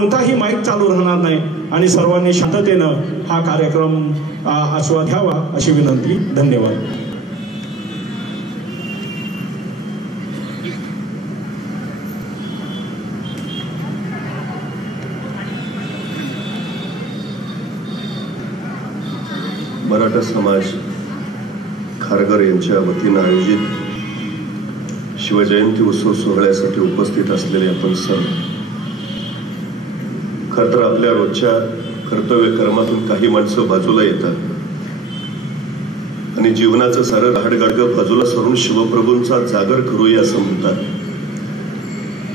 कोणताही माईक चालू राहणार नाही आणि सर्वांनी शांततेनं हा कार्यक्रम आस्वाद घ्यावा अशी विनंती. धन्यवाद. मराठा समाज खारघर यांच्या वतीनं आयोजित शिवजयंती उत्सव सोहळ्यासाठी उपस्थित असलेले आपण सर्व, खरं तर आपल्या रोजच्या कर्तव्य कर्मातून काही माणसं बाजूला येतात आणि जीवनाचं सारं राहडगाडगं बाजूला सरून शिवप्रभूंचा जागर करूया असं म्हणतात.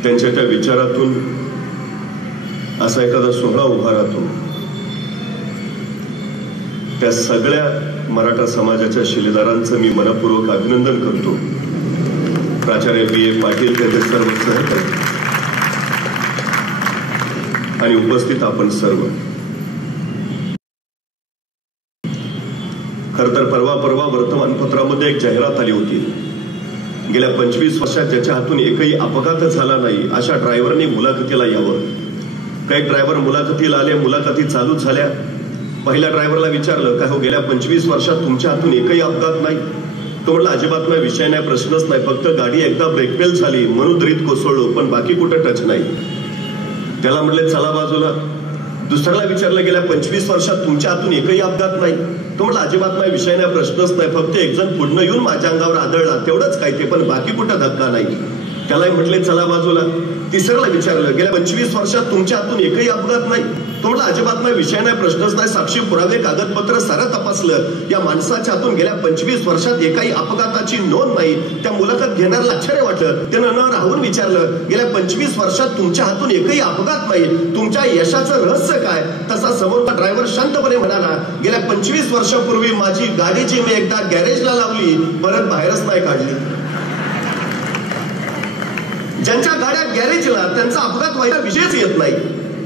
त्यांच्या त्या विचारातून असा एखादा सोहळा उभा राहतो. त्या सगळ्या मराठा समाजाच्या शिलेदारांचं मी मनपूर्वक अभिनंदन करतो. प्राचार्य बी.ए. पाटील, त्याचे सर्व सहकारी आणि उपस्थित आपण सर्व. खर तर परवा वर्तमानपत्रामध्ये एक जाहिरात आली होती. गेल्या 25 वर्षात ज्याच्या हातून एकही अपघात झाला नाही अशा ड्रायव्हरने मुलाखतीला यावं. काही ड्रायव्हर मुलाखतीला आले, मुलाखती चालू झाल्या. पहिल्या ड्रायव्हरला विचारलं, काय हो गेल्या 25 वर्षात तुमच्या हातून एकही अपघात नाही? तो म्हणला, अजिबात नाही, विषय नाही, प्रश्नच नाही, फक्त गाडी एकदा ब्रेकफेल झाली म्हणून दरीत कोसळलो, पण बाकी कुठं टच नाही. त्याला म्हणले चला बाजूला. दुसऱ्याला विचारलं, गेल्या 25 वर्षात तुमच्या हातून एकही अपघात नाही? तो म्हणला, अजिबात नाही, विषय नाही, प्रश्नच नाही, फक्त एक जण पुढनं येऊन माझ्या अंगावर आदळला तेवढंच काय ते, पण बाकी कुठं धक्का नाही. त्यालाही म्हटले चला बाजूला. तिसऱ्याला विचारलं, गेल्या 25 वर्षात तुमच्या हातून एकही अपघात नाही? तो म्हणला, अजिबात नाही, विषय नाही, प्रश्नच नाही, साक्षी पुरावे कागदपत्र सारं तपासलं, या माणसाच्या हातून गेल्या 25 वर्षात एकाही अपघाताची नोंद नाही. त्या मुलाखत घेणाऱ्याला आश्चर्य वाटलं. त्यानं न राहून विचारलं, गेल्या 25 वर्षात तुमच्या हातून एकही अपघात नाही, तुमच्या यशाचं रहस्य काय? तसा समोरचा ड्रायव्हर शांतपणे म्हणाला, गेल्या 25 वर्षापूर्वी माझी गाडीची मी एकदा गॅरेजला लावली, परत बाहेरच नाही काढली. ज्यांच्या गाड्या गॅरेजला त्यांचा अपघात व्हायचा विषयच येत नाही,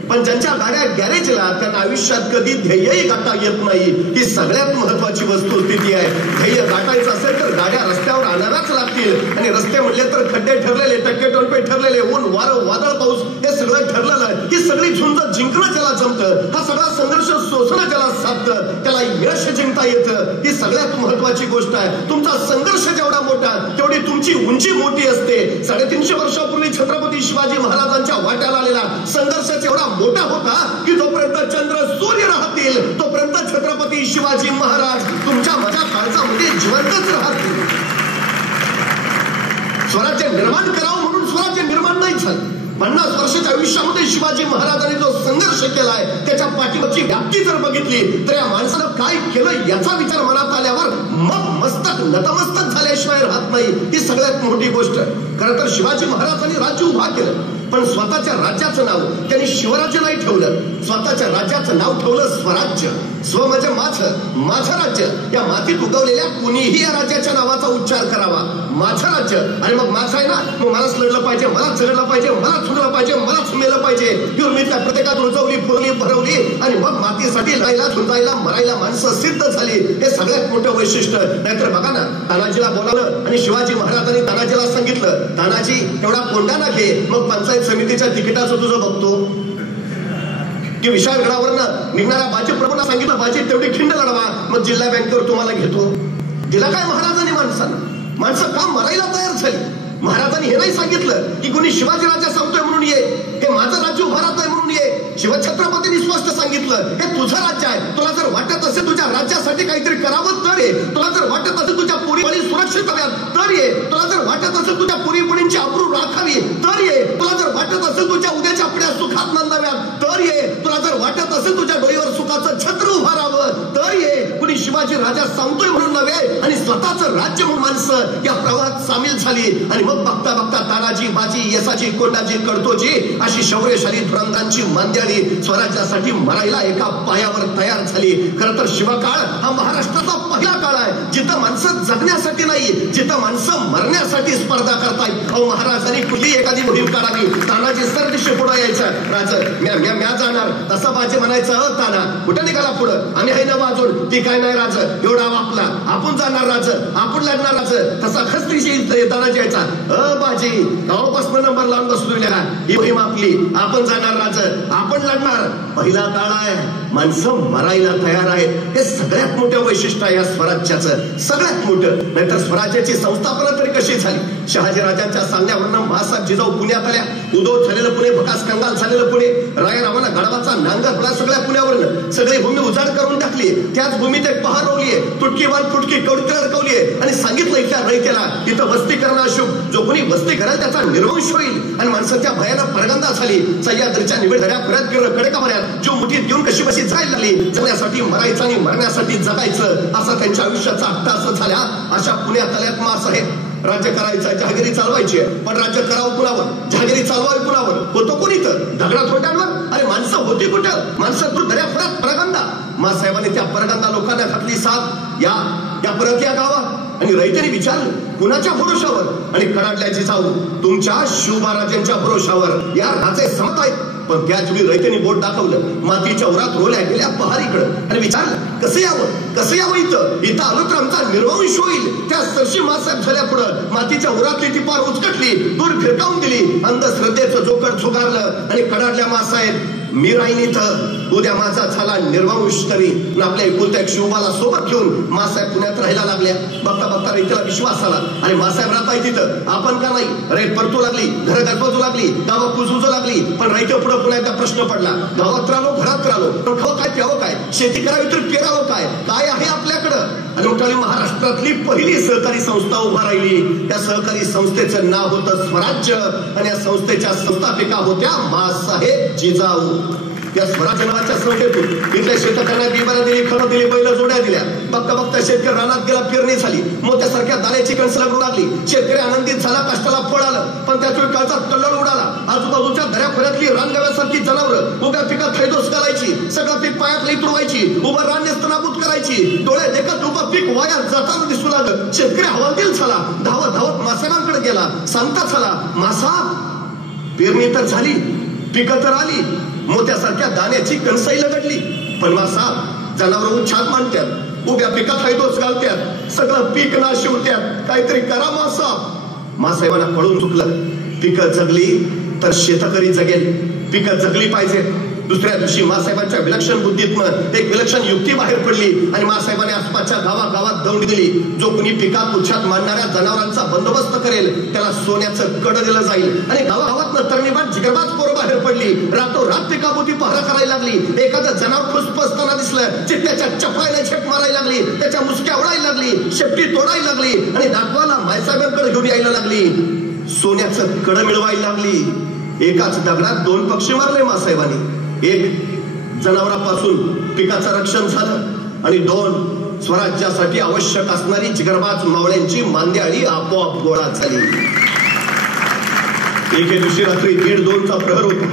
पण ज्यांच्या गाड्या गॅरेजला त्यांना आयुष्यात कधी ध्येयही गाठता येत नाही. ही सगळ्यात महत्वाची वस्तुस्थिती आहे. ध्येय गाठायचं असेल तर गाड्या रस्त्यावर आणाव्याच लागतील, आणि रस्ते म्हणले तर खड्डे ठरलेले, टक्के टोलपे ठरलेले, ऊन वारं वादळ पाऊस हे सगळं ठरलेलं. ही सगळी झुंज जिंकणं ज्याला जमतं, हा सगळा संघर्ष सोसणं ज्याला साधतं, त्याला यश जिंकता येतं. ही सगळ्यात महत्वाची गोष्ट आहे. तुमचा संघर्ष जेवढा मोठा तेवढी तुमची उंची मोठी असते. 350 वर्षापूर्वी छत्रपती शिवाजी महाराजांच्या वाट्याला आलेला संघर्ष एवढा मोठा होता की जोपर्यंत चंद्र सूर्य राहतील तोपर्यंत छत्रपती शिवाजी महाराज तुमच्या माझ्या काळजामध्ये जिवंतच राहतील. स्वराज्य निर्माण करावं म्हणून स्वराज्य निर्माण नाही झालं. 50 वर्षाच्या आयुष्यामध्ये शिवाजी महाराजांनी जो संघर्ष केलाय त्याच्या पाठीवरची व्याप्ती जर बघितली तर या माणसानं काय केलं याचा विचार मनात आल्यावर मग मस्तक नतमस्तक झाल्याशिवाय राहत नाही. ही सगळ्यात मोठी गोष्ट. खरं तर शिवाजी महाराजांनी राज्य उभा केलं, पण स्वतःच्या राज्याचं नाव त्यांनी शिवराज्य नाही ठेवलं. स्वतःच्या राज्याचं नाव ठेवलं स्वराज्य. स्व म्हणजे माझं राज्य. या मातीत उगवलेल्या कुणीही या राज्याच्या नावाचा उच्चार करावा, माझं राज्य. आणि मग माझं आहे ना, मग मलाच लढलं पाहिजे, मलाच जगलं पाहिजे, मलाच फुगलं पाहिजे, मलाच मेलं पाहिजे. मी त्या प्रत्येकात रुजवली, फुलली, भरवली, आणि मग मातीसाठी लढायला, झुंजायला, मरायला माणसं सिद्ध झाली. हे सगळ्यात मोठं वैशिष्ट्य. नाहीतर बघा ना, तानाजीला बोलावलं आणि शिवाजी महाराजांनी तानाजीला सांगितलं, तानाजी तेवढा कोंडाणा घे, मग पंचायत समितीच्या तिकिटाचं तुझं बघतो. की विशाळगडावरनं निघणाऱ्या बाजी प्रभूंना सांगितलं, बाजी तेवढी खिंड लढवा, मग जिल्हा बँकेवर तुम्हाला घेतो. दिला काय महाराजांनी माणसांना? माणसं का मरायला तयार झाली? महाराजांनी हे नाही सांगितलं की कोणी शिवाजी राजा सांगतोय म्हणून ये, हे माझं राज्य उभा राहतोय म्हणून ये. शिवछत्रपतींनी स्पष्ट सांगितलं, हे तुझं राज्य आहे. तुला जर वाटत असेल तुझ्या राज्यासाठी काहीतरी करावं तर ये. तुला जर वाटत असेल तुझ्या पुरी सुरक्षित हव्यात तर ये. तुला जर वाटत असेल तुझ्या पुरीपुरींची आबरू राखावी तर ये. तुला जर वाटत असेल तुझ्या उद्याच्या पिढ्या सुखात नांदाव्यात तर ये. तुला जर वाटत असेल तुझ्या डोईवर सुखाचं छत्र उभा राहावं तर ये. कुणी शिवाजी राजा सांगतोय म्हणून नव्हे, आणि स्वतःचं राज्य म्हणून माणसं या प्रवाहात सामील झाली. आणि मग बघता बघता तानाजी, बाजी, येसाजी, कोंडाजी, कडतोजी अशी शौर्यशाली धुरंदांची मांद्याळी स्वराज्यासाठी मरायला एका पायावर तयार झाली. खरं तर शिवकाळ हा महाराष्ट्राचा पहिला काळ आहे जिथं माणसं जगण्यासाठी नाही, जिथं माणसं मरण्यासाठी स्पर्धा करतायत. अहो महाराजांनी कुठली एखादी मोहीम काढावी. तानाजी सरदिशी पुढे यायचं, राज म्या जाणार तसं बाजी म्हणायचं. ताना कुठं निघाला पुढं, आम्ही आहे ना बाजून, ती काय नाही राज, एवढा आपला, आपण जाणार राज, आपण लढणार राज, तसा खस्तीशी तानाजी यायचा. बाजी गावापासून नंबर लावून बसलेला, ही मोहीम आपली, आपण जाणार राज, आपण लढणार. पहिला काळ आहे, माणसं मरायला तयार आहेत. हे सगळ्यात मोठं वैशिष्ट्य आहे या स्वराज्याचं, सगळ्यात मोठं. नाहीतर स्वराज्याची संस्थापना तरी कशी झाली? शहाजीराजांच्या सांगण्यावरनं महासाहेब जिजाऊ पुण्यात आल्या, उदो झालेलं पुणे, भकास कंगाल झालेलं पुणे, रायरावांना गडावाचा नांगर पडला सगळ्या पुण्यावरनं, सगळी भूमी उजाड करून टाकली. त्याच भूमीत एक पहार रोवलीये, तुटकी वाल तुटकी कवडीत अडकवलीये आणि सांगितलं इथल्या रयतेला इथं वस्ती करणं अशुभ. जो कोणी वस्ती करेल त्याचा निर्वंश होईल. आणि माणसाच्या भयानं परगंदा झाली. सह्याद्रीच्या निवडधड्या परत गिरं कडेकापर्यंत जो मुठीत घेऊन कशी बशी जायला लागली. जगण्यासाठी मरायचं आणि मरण्यासाठी जगायचं असा त्यांच्या आयुष्याचा अट्टाहास झाल्या. अशा पुण्यात आल्यात मासाहेब. राज्य करायचं, जहागिरी चालवायची, पण राज्य करावं कुणावर, जहागिरी चालवावी कुणावर? होतो कोणी तर दगडा थोट्यांवर. अरे माणसं होती कुठं? माणसं दूर दर्यापुरात परगंदा. मासाहेबांनी त्या परगंदा लोकांना घातली साथ. या परत या गावात. आणि रयतेने विचारलं कुणाच्या भरोशावर? आणि कडाडल्याची जाऊ तुमच्या शिवबाराजांच्या भरोशावर. या राजे समत आहेत. पण त्याच वेळी रयतेने बोट दाखवलं मातीच्या उरात रोल्या गेल्या पहारीकडं आणि विचारलं कसं यावं इथं आलो तर आमचा निर्वंश होईल. त्या सरशी मासाहेब झाल्या पुढं मातीच्या उरातली ती पार उचकटली, दूर फिरकावून दिली, अंधश्रद्धेचं जोकर झुगारलं आणि कडाडल्या मासाहेब मी राहीन इथं, उद्या माझा झाला निर्वंश तरी. आपल्या एकुलत्या शिवबाला सोबत घेऊन मासाहेब पुण्यात राहायला लागल्या. बघता बघता रयतेला विश्वास आला, आणि मासाहेब राहताय तिथं, आपण का नाही? रेत परतू लागली, घर गणपतू लागली, गावं कुजूजू लागली. पण रयते पुढे पुन्हा एकदा प्रश्न पडला, गावात राहिलो घरात राहिलो, पण खावं काय प्यावं काय, शेती करावी तर पेरावं काय, काय आहे आपल्याकडं? आणि मोठाली महाराष्ट्रातली पहिली सहकारी संस्था उभा राहिली. त्या सहकारी संस्थेचं नाव होतं स्वराज्य, आणि या संस्थेच्या संस्थापिका होत्या मासाहेब जिजाऊ. त्या स्वराज्य नावाच्या संस्थेतून इथल्या शेतकऱ्यांना बिबारा दिली, खरं दिली, बैल जोड्या दिल्या. बघता बघता शेतकरी रानात गेला, पेरणी झाली, मोत्यासारख्या दाण्याची कणस लागू लागली. शेतकरी आनंदित झाला, कष्टाला फळ आलं. पण त्याच वेळी काळचा कल्लोळ उडाला. आजूबाजूच्या दऱ्याखोऱ्यातली रानगव्यासारखी जनावरं उभ्या पिकात थैदोस घालायची, सगळं पीक पायात तुडवायची, उभं रान नेस्तनाबूत करायची. डोळे देखत उभं पीक वाया जाताना दिसू लागलं. शेतकरी हवालदिल झाला, धावत धावत मासाहेबांकडे गेला. सांगता झाला, मासाहेब पेरणी तर झाली, पिकं तर आली, मोत्यासारख्या दाण्याची कणसही लगडली, पण मासाहेब जनावर उच्छाद मांडतात, उभ्या पिकात हैदोस घालतात, सगळं पीक नाश होत्यात, काहीतरी करा मासाहेब. मासाहेबांना पळून चुकलं. पिकं जगली तर शेतकरी जगेल, पिकं जगली पाहिजे. दुसऱ्या दिवशी मासाहेबांच्या विलक्षण बुद्धीतनं एक विलक्षण युक्ती बाहेर पडली, आणि मासाहेबांनी आसपासच्या गावागावात दौंड दिली. जो कोणी पिकात उच्छाद मांडणाऱ्या जनावरांचा बंदोबस्त करेल त्याला सोन्याचं कड दिलं जाईल. आणि गावागावात तरणीबाज जिगरबाज पोरं बाहेर पडली. रातोरात पिकाभोवती पहरा करायला लागली. एखादं जनावर खुसपसताना दिसलं, चित्त्याच्या चपळायला झेप मारायला लागली, त्याच्या मुसक्या उडायला लागली, शेपटी तोडायला लागली, आणि दाखवाला मायसाहेबांकडे घेऊन यायला लागली. सोन्याचं कड मिळवायला लागली. एकाच दगडात दोन पक्षी मारले मासाहेबांनी. एक, जनावरांपासून पिकाचं रक्षण झालं, आणि दोन, स्वराज्यासाठी आवश्यक असणारी जिगरबाज मावळ्यांची मांद्याळी आपोआप गोळा झाली. एके दिवशी रात्री 1:30-2चा प्रहर होता.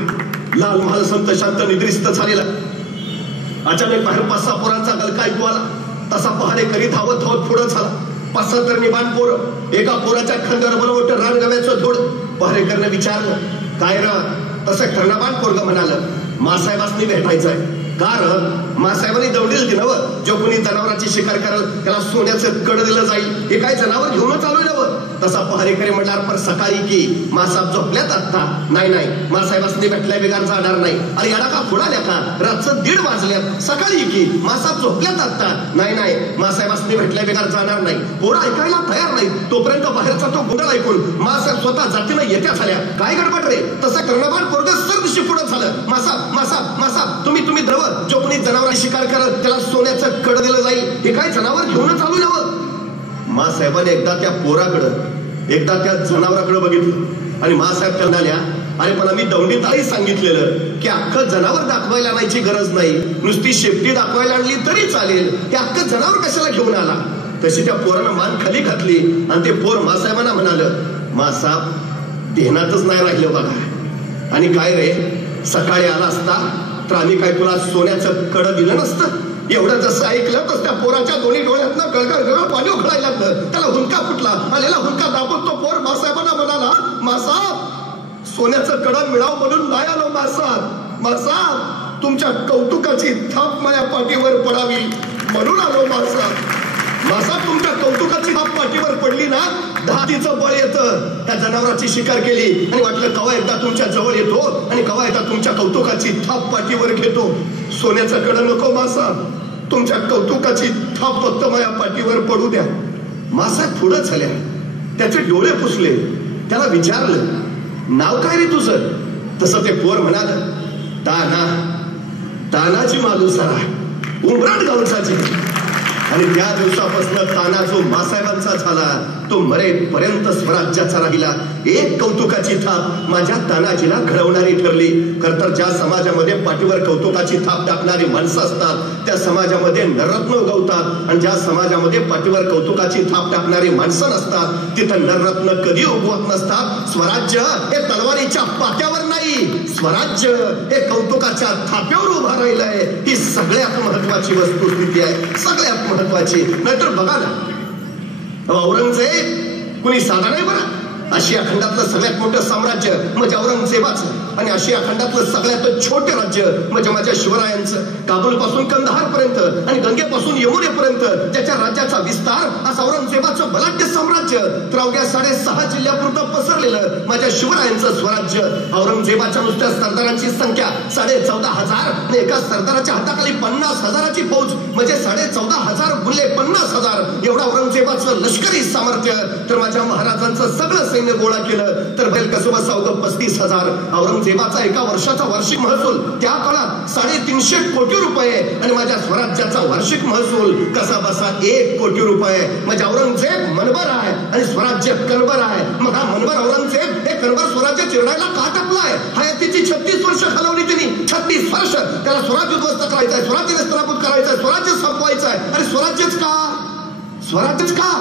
लाल महाल संत शांत निद्रिस्त झालेला. अचानक बाहेर 5-6 पोरांचा गलका ऐकू आला. तसा पहारेकरी धावत धावत पुढं झाला. 5-6 तरुणी बाण पोरं. एका पोराच्या खांद्यावर बनवट रानगव्याचं धोड. पहारेकरनं विचारलं, काय र? तसं कर्णबाण पोरग म्हणालं, मासाहेबांनी भेटायचंय. कारण मासाहेबांनी दौडील की नवं, जो कोणी जनावरांची शिकार करेल त्याला सोन्याचं कड दिलं जाईल. हे काय जनावर घेऊनच आलोय नवं? तसा पहारेकरी म्हणणार, पण सकाळी की मासाहेब झोपल्यात आता? नाही, मासाहेबांनी भेटल्या बिगार जाणार नाही. अरे याला का फुडाल्या का? रातचं 1:30 वाजल्यात. सकाळी की मासाहेब झोपल्यात आता? नाही, मासाहेबांनी भेटल्या बिगार जाणार नाही. पोरं ऐकायला तयार नाही. तोपर्यंत बाहेरचा तो गुंडळ ऐकून मासाहेब स्वतः जातीनं येत्या झाल्या. काय गडबड रे? तसा कर्णबाण पोरग सरदिशी पुढं झालं. मासाहेब तुम्ही द्रव, जो कोणी जनावरांची शिकार करत त्याला सोन्याचं कड दिलं जाईल. हे काय जनावर घेऊनच आलो नवं? मासाहेबांनी एकदा त्या पोराकडं, एकदा त्या जनावराकडे बघितलं, आणि मासाहेब म्हणाल्या, अरे पण आम्ही दौंडीत आधी सांगितलेलं की अख्खं जनावर दाखवायला आणायची गरज नाही, नुसती शेपटी दाखवायला आणली तरी चालेल. ते अख्खं जनावर कशाला घेऊन आला? तशी त्या पोरानं मान खाली घातली, आणि ते पोर मासाहेबांना म्हणालं, मासाहेब ध्यानातच नाही राहिलं बघा. आणि काय रे, सकाळी आला असता तर आम्ही काय तुला सोन्याचं कड दिलं नसतं? एवढं जसं ऐकलं तर त्या पोराच्या दोन्ही डोळ्यातनं गळगळ पाणी उघडायला लागलं. त्याला हुंका फुटला. आलेला हुंका दाबून तो पोर मासाहेबांना म्हणाला, मासाहेब सोन्याचं कडं मिळावं म्हणून नाही आलो मासाहेब. मासाहेब तुमच्या कौतुकाची थाप माझ्या पाठीवर पडावी म्हणून आलो मासाहेब. मासाहेब तुमच्या कौतुकाची थाप पाठीवर पडली ना, धातीचं बळ येतं. त्या जनावराची शिकार केली आणि वाटलं कवा एकदा तुमच्या जवळ येतो आणि कवा एकदा तुमच्या कौतुकाची थाप पाठीवर घेतो. सोन्याचं कडं नको मासाहेब, तुमच्या कौतुकाची थाप फक्त माझ्या पाठीवर पडू द्या. मासाहेब पुढं झाल्या. त्याचे डोळे पुसले. त्याला विचारलं, नाव काय रे तुझं? तसं ते पोर म्हणाल, ताना. तानाजी मालुसरा, उमराट गावचाची. आणि त्या दिवसापासून ताना जो मासाहेबांचा झाला तो मरेपर्यंत स्वराज्याचा राहिला. एक कौतुकाची थाप माझ्या तानाजीला घडवणारी ठरली. खर तर ज्या समाजामध्ये पाठीवर कौतुकाची थाप टाकणारी माणसं असतात त्या समाजामध्ये नररत्न उगवतात, आणि ज्या समाजामध्ये पाठीवर कौतुकाची थाप टाकणारी माणसं नसतात तिथं नररत्न कधी उगवत नसतात. स्वराज्य हे तलवारीच्या पात्यावर नाही, स्वराज्य हे कौतुकाच्या थाप्यावर उभा राहिलंय. ही सगळ्यात महत्वाची वस्तुस्थिती आहे, सगळ्यात महत्वाची. नाहीतर बघा ना, औरंगजेब कुणी साधा नाही बरं. आशिया खंडातलं सगळ्यात मोठं साम्राज्य म्हणजे औरंगजेबाचं, आणि आशिया खंडातलं सगळ्यात छोटे राज्य म्हणजे माझ्या शिवरायांचं. काबूल पासून कंधार पर्यंत आणि गंगेपासून यमुनेपर्यंत ज्याच्या राज्याचा विस्तार असं औरंगजेबाचं बलाढ्य साम्राज्य तर अवघ्या 6.5 जिल्ह्यापुरतं पसरलेलं माझ्या शिवरायांचं स्वराज्य. औरंगजेबाच्या नुसत्या सरदारांची संख्या 14,500 आणि एका सरदाराच्या हाताखाली 50,000ची फौज म्हणजे 14,500 गुणले 50,000 एवढा औरंगजेबाचं लष्करी सामर्थ्य. तर माझ्या महाराजांचं सगळं सैन्य गोळा केलं तर बैल कसोबा अवघं 35,000. औरंगजेबाचा एका वर्षाचा वार्षिक महसूल त्या काळात 350 कोटी रुपये आणि माझ्या स्वराज्याचा वार्षिक महसूल कसा बसा 1 कोटी रुपये. म्हणजे औरंगजेब मनबर आहे आणि स्वराज्य कणबर आहे. मग हा मनबर औरंगजेब हे कणबर स्वराज्य चिरडायला का टाकलाय? हयातीची 36 वर्ष घालवली त्यांनी. 36 वर्ष त्याला स्वराज्य उद्ध्वस्त करायचंय, स्वराज्य निस्ताराभूत करायचंय, स्वराज्य संपवायचंय. आणि स्वराज्यच का? स्वराज्यच का?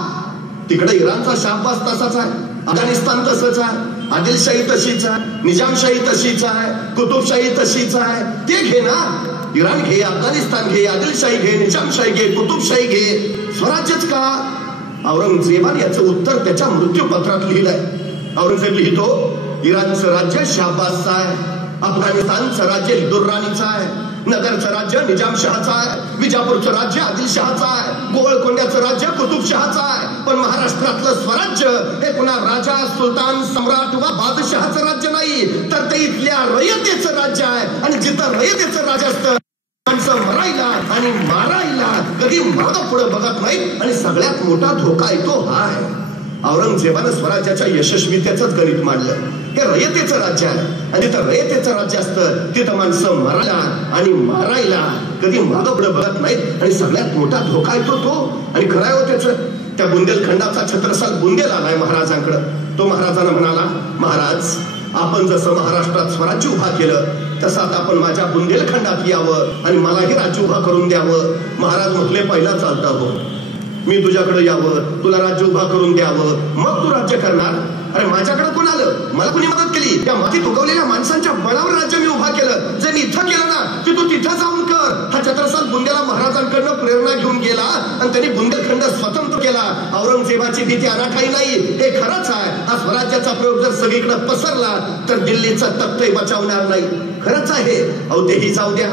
तिकडे इराणचा शाहबाज तसाच आहे, अफगाणिस्तान तसंच आहे, आदिलशाही तशीच आहे, निजामशाही तशीच आहे, कुतुबशाही तशीच आहे. ते घे ना, इराण घे, अफगाणिस्तान घे, आदिलशाही घे, निजामशाही घे, कुतुबशाही घे. स्वराज्यच का? औरंगजेबाने याचं उत्तर त्याच्या मृत्यूपत्रात लिहिलंय. औरंगजेब लिहितो, इराणचं राज्य शाहबाजचं आहे, अफगाणिस्तानचं राज्य दुर्राणीचं आहे, नगरचं राज्य निजामशहाचं आहे, विजापूरचं राज्य आदिलशहाचं आहे, गोवळकोंड्याचं राज्य कुतुबशहाचं आहे. पण महाराष्ट्रातलं स्वराज्य हे पुन्हा राजा, सुलतान, सम्राट वा बादशहाचं राज्य नाही, तर ते इथल्या रयतेचं राज्य आहे. आणि जिथं रयतेचं राज्य असतं माणसं मरायला आणि मारायला कधी मागं पुढे बघत नाही. आणि सगळ्यात मोठा धोका येतो हा आहे. औरंगजेबानं स्वराज्याच्या यशस्वीतेचंच गणित मांडलं. हे रयतेचं राज्य आहे आणि जिथं रयतेचं राज्य असतं तिथं माणसं मरायला आणि मारायला कधी मागं पुढे बघत नाहीत. आणि सगळ्यात मोठा धोका येतो तो. आणि खरं आहे त्याचं. त्या बुंदेलखंडाचा छत्रसाल बुंदेल आलाय महाराजांकडं. तो महाराजांना म्हणाला, महाराज आपण जसं महाराष्ट्रात स्वराज्य उभा केलं तसं आता आपण माझ्या बुंदेलखंडात यावं आणि मलाही राज्य उभा करून द्यावं. महाराज म्हटले, पहिला चालता हो, मी तुझ्याकडे यावं, तुला राज्य उभा करून द्यावं, मग तू राज्य करणार. अरे माझ्याकडे कोण आलं? मला कुणी मदत केली? त्या मातीत उगवलेल्या माणसांच्या बळावर राज्य मी उभा केलं. जे मी इथं केलं ना ते तू तिथं जाऊन कर. हा छत्रसाल बुंदेला महाराजांकडनं प्रेरणा घेऊन गेला आणि त्यांनी बुंदेलखंड स्वतंत्र केला. औरंगजेबाची भीती अनाठाई नाही, हे खरंच आहे. हा स्वराज्याचा प्रयोग जर सगळीकडे पसरला तर दिल्लीचा तख्तही बचावणार नाही. खरंच आहे. अहो तेही जाऊ द्या.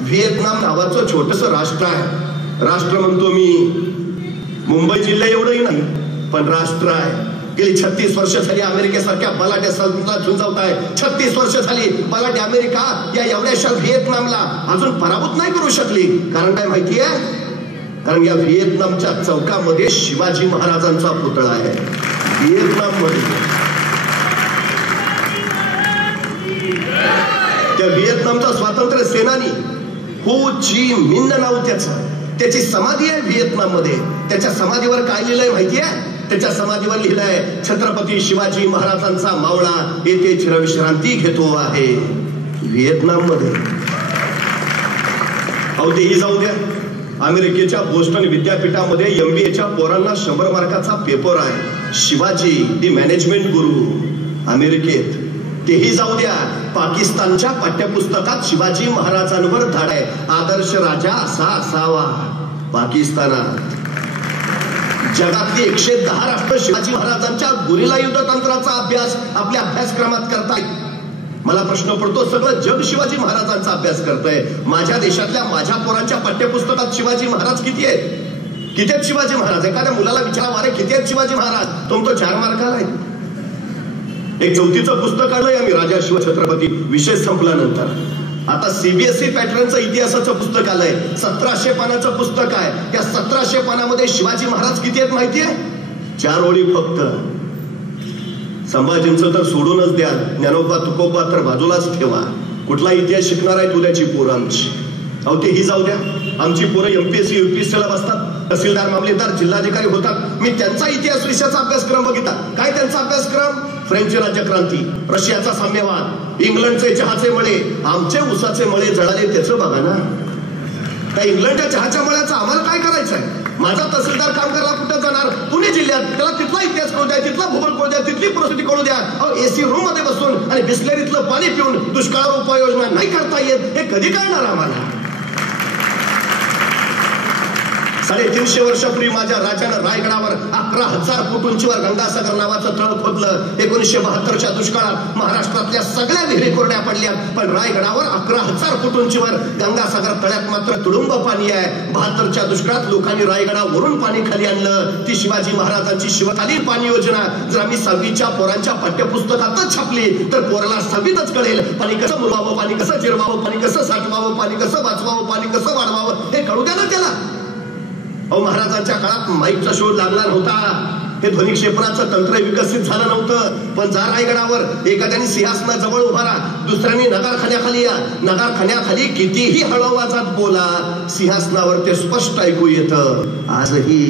व्हिएतनाम नावाचं छोटंसं राष्ट्र आहे. राष्ट्र म्हणतो मी, मुंबई जिल्हा एवढंही नाही पण राष्ट्र आहे. गेली 36 वर्ष झाली अमेरिकेसारख्या बलाढ्य सत्तेला झुंजवत आहे. 36 वर्ष झाली बलाढ्य अमेरिका या एवढ्याशा व्हिएतनामला अजून पराभूत नाही करू शकली. कारण काय माहितीये? कारण या व्हिएतनामच्या चौकामध्ये शिवाजी महाराजांचा पुतळा आहे. व्हिएतनाम मध्ये त्या व्हिएतनामचा स्वातंत्र्य सेनानी हो ची मिन नाव त्याची समाधी आहे व्हिएतनाम मध्ये. त्याच्या समाधीवर काय लिहिलंय माहितीये? त्याच्या समाधीवर लिहिलंय, छत्रपती शिवाजी महाराजांचा मावळा येथे चिरविश्रांती घेतो आहे. व्हिएतनाम मध्ये. अहो तेही जाऊ द्या. अमेरिकेच्या बोस्टन विद्यापीठामध्ये MBAच्या पोरांना 100 मार्काचा पेपर आहे. शिवाजी दी मॅनेजमेंट गुरु अमेरिकेत. तेही जाऊ द्या. पाकिस्तानच्या पाठ्यपुस्तकात शिवाजी महाराजांवर धडा आहे, आदर्श राजा असा असावा. पाकिस्तानात जगातली 110 राष्ट्र शिवाजी महाराजांच्या गुरिल्ला युद्ध तंत्राचा अभ्यास आपल्या अभ्यासक्रमात करतायत. मला प्रश्न पडतो, सगळं जग शिवाजी महाराजांचा अभ्यास करतंय, माझ्या देशातल्या माझ्या पोरांच्या पाठ्यपुस्तकात शिवाजी महाराज किती आहेत? किती आहेत शिवाजी महाराज? एखाद्या मुलाला विचारा, अरे किती आहेत शिवाजी महाराज? तो 4 मार्काला आहे. एक 4थीचं पुस्तक आलंय आम्ही, राजा शिवछत्रपती, विषय संपल्यानंतर. आता सीबीएसई पॅटर्नचं इतिहासाचं पुस्तक आलंय, 1700 पानाचं पुस्तक आहे. त्या 1700 पानामध्ये शिवाजी महाराज किती आहेत माहितीये? 4 ओळी फक्त. संभाजींचं तर सोडूनच द्या, ज्ञानोबा तुकोबा तर बाजूलाच ठेवा. कुठला इतिहास शिकणार आहे तुझ्याची पोरं आमची? अहो तेही जाऊ द्या, आमची पोरं एमपीएससी युपीएससीला बसतात, तहसीलदार मामलेदार जिल्हाधिकारी होतात. मी त्यांचा इतिहास विषयाचा अभ्यासक्रम बघितला. काय त्यांचा अभ्यासक्रम? फ्रेंच राज्यक्रांती, रशियाचा साम्यवाद, इंग्लंडचे चहाचे मळे. आमचे उसाचे मळे जळाले त्याचं बघा ना. त्या इंग्लंडच्या चहाच्या मळ्याचं आम्हाला काय करायचं आहे? माझा तहसीलदार काम करायला कुठं जाणार? पुणे जिल्ह्यात. त्याला तिथला इतिहास कळू द्या, तिथला भूगोल कळू द्या, तिथली परिस्थिती कळू द्या. एसी रूम मध्ये बसून आणि बिस्लेरीतलं पाणी पिऊन दुष्काळावर उपाययोजना नाही करता येत, हे कधी कळणार आम्हाला? 350 वर्षापूर्वी माझ्या राजानं रायगडावर 11,000 फूट उंचीवर गंगासागर नावाचं तळ खोदलं. 1972च्या दुष्काळात महाराष्ट्रातल्या सगळ्या विहिरी कोरड्या पडल्या, पण रायगडावर 11,000 फूट उंचीवर गंगासागर तळ्यात मात्र तुडुंब पाणी आहे. 72च्या दुष्काळात लोकांनी रायगडावरून पाणी खाली आणलं. ती शिवाजी महाराजांची शिवकालीन पाणी योजना जर आम्ही 6वीच्या पोरांच्या पाठ्यपुस्तकातच छापली तर पोराला 6वीतच कळेल. पाणी कसं मुरवावं, पाणी कसं जिरवावं, पाणी कसं साठवावं, पाणी कसं वाचवावं, पाणी कसं वाढवावं, हे कळू द्या ना त्याला. अहो महाराजांच्या काळात माईकचा शोध लागला नव्हता, हे ध्वनी क्षेपणाचं तंत्र विकसित झालं नव्हतं. पण जा रायगडावर एखाद्याने सिंहासनाजवळ उभा राहा, दुसऱ्याने नगारखान्याखाली या. नगारखान्याखाली कितीही हळू आवाजात बोला, सिंहासनावर ते स्पष्ट ऐकू येतं. आजही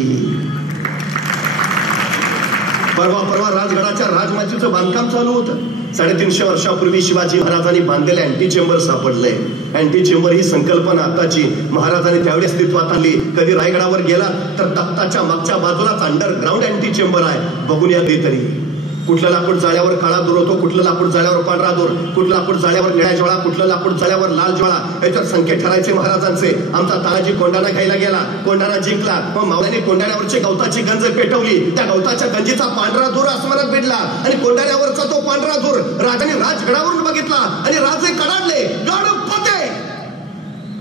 परवा राजगडाच्या राजमाचीचं बांधकाम चालू होतं. 350 वर्षापूर्वी शिवाजी महाराजांनी बांधलेलं अँटी चेंबर सापडलंय. अँटी चेंबर ही संकल्पना आताची, महाराजांनी त्यावेळी अस्तित्वात आणली. कधी रायगडावर गेला तर तख्ताच्या मागच्या बाजूलाच अंडरग्राऊंड अँटी चेंबर आहे, बघून या तरी. कुठलं लाकूड जाळ्यावर काळा दूर होतो, कुठलं लाकूड जाळ्यावर पांढरा दूर, कुठलं लाकूड जाळ्यावर निळा ज्वाळा, कुठलं लाकूड जाळ्यावर लाल ज्वाळा, याच्यावर संकेत ठरायचे महाराजांचे. आमचा तानाजी कोंडाणा घ्यायला गेला, कोंडाणा जिंकला, मग मावळ्याने कोंडाण्यावरची गवताची गंज पेटवली. त्या गवताच्या गंजीचा पांढरा दूर आसमानात भिडला आणि कोंडाण्यावरचा तो पांढरा दूर राजाने राजगडावरून बघितला आणि राजे कडाडले, गडपते.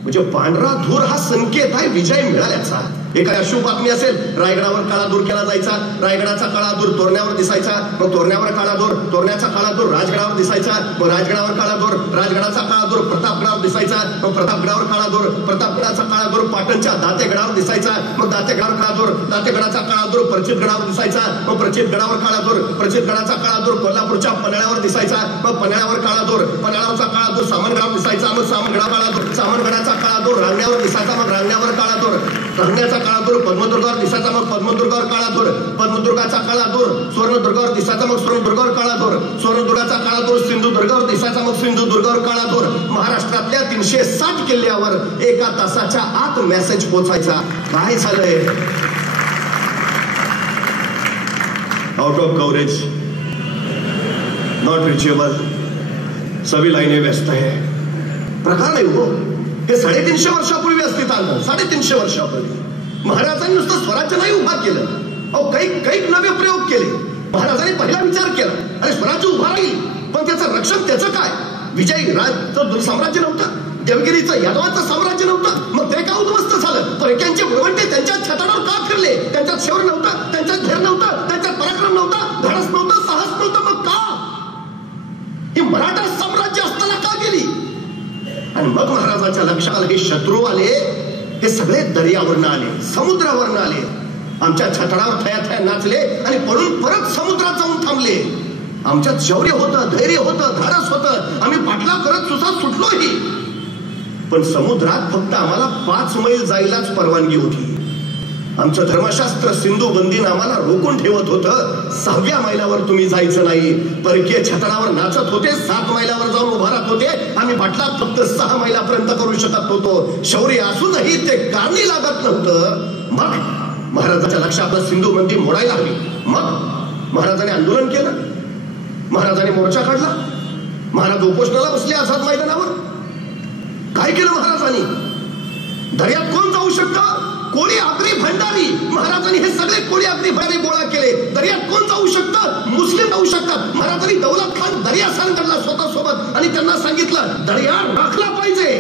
म्हणजे पांढरा धूर हा संकेत आहे विजय मिळाल्याचा. एखाद्या शुभ बातमी असेल, रायगडावर काळा दूर केला जायचा, रायगडाचा काळा दूर तोरण्यावर दिसायचा, मग तोरण्यावर काळा दूर, तोरण्याचा काळा दूर राजगडावर दिसायचा, मग राजगडावर काळा दूर, राजगडाचा काळा दूर प्रतापगडावर दिसायचा, मग प्रतापगडावर काळा दूर, प्रतापगडाचा काळा दूर पाटणच्या दातेगडावर दिसायचा, मग दातेगडावर काळा दूर, दातेगडाचा काळा दूर प्रचितगडावर दिसायचा, मग प्रचितगडावर काळा दूर, प्रचितगडाचा काळा दूर कोल्हापूरच्या पन्हाळ्यावर दिसायचा, मग पन्हाळ्यावर काळा दूर, पन्हाळ्यावरचा काळा दूर सामनगडावर दिसायचा, मग सामनगडा काळा दूर, सामनगडाचा काळा दूर रांगण्यावर दिसायचा, मग रांगण्यावर काळा दूर, रांगण्याचा काळा दूर पद्मदुर्गावर दिसायचा, मग पद्मदुर्गावर काळा दूर, पद्मदुर्गाचा काळा दूर सुवर्णदुर्गावर दिसायचा, मग सुवर्णदुर्गावर काळा दूर, सुवर्णदुर्गाचा काळा दूर सिंधुदुर्गावर दिसायचा, मग सिंधुदुर्गावर काळा दूर. महाराष्ट्रातल्या 360 किल्ल्यावर 1 तासाच्या आत मेसेज पोहोचायचा. काय झालंय? Out of coverage, not reachable, सभी लाईने व्यस्त आहे. प्रकार नाही हो. हे 350 वर्षापूर्वी अस्तित्वात आलं. 350 वर्षापूर्वी महाराजांनी नुसतं स्वराज्य नाही उभा केलं, अहो काही नवे प्रयोग केले. महाराजांनी पहिला विचार केला, अरे स्वराज्य उभा राहील, पण त्याचं रक्षण त्याचं काय? विजयी राजचं साम्राज्य नव्हतं, देवगिरीचं यादवाचं साम्राज्य नव्हतं, मग ते का उद्ध्वस्त झालं? परक्यांचे वळवंटे त्यांच्या छताडावर का फिरले? त्यांच्यात शौर्य नव्हतं, त्यांच्यात धैर्य नव्हतं, त्यांच्यात पराक्रम नव्हता, धाडस नव्हतं, साहस नव्हतं, मग का? ही मराठा साम्राज्य असताना का गेली? आणि मग महाराजांच्या लक्षात आलं, हे शत्रू आले, हे सगळे दर्यावरनं आले, समुद्रावरनं आले, आमच्या छतडावर थया नाचले आणि पळून परत समुद्रात जाऊन थांबले. आमच्यात शौर्य होतं, धैर्य होतं, धाडस होतं, आम्ही पाठला करत सुसात सुटलोही, पण समुद्रात फक्त आम्हाला 5 मैल जायलाच परवानगी होती. आमचं धर्मशास्त्र सिंधू बंदीनं आम्हाला रोखून ठेवत होतं. 6व्या मैलावर तुम्ही जायचं नाही. परकीय छतडावर नाचत होते, 7 मैलावर जाऊन उभा राहत होते. आम्ही पाठला फक्त 6 मैलापर्यंत करू शकत होतो. शौर्य असूनही ते कारणी लागत नव्हतं. मग महाराजांच्या लक्षात सिंधू बंदी मोडायला हवी. मग महाराजांनी आंदोलन केलं, महाराजांनी मोर्चा काढला, महाराज उपोषणाला बसले आझाद मैदानावर. काय केलं महाराजांनी? दर्यात कोण जाऊ शकतं? कोळी अग्नी भंडारी. महाराजांनी हे सगळे कोळी अग्नी भंडारी गोळा केले. दर्यात कोण जाऊ शकतं? मुस्लिम जाऊ शकतात. महाराजांनी दौलत खान दर्या सांगितला स्वतः सोबत आणि त्यांना सांगितलं दर्या राखला पाहिजे.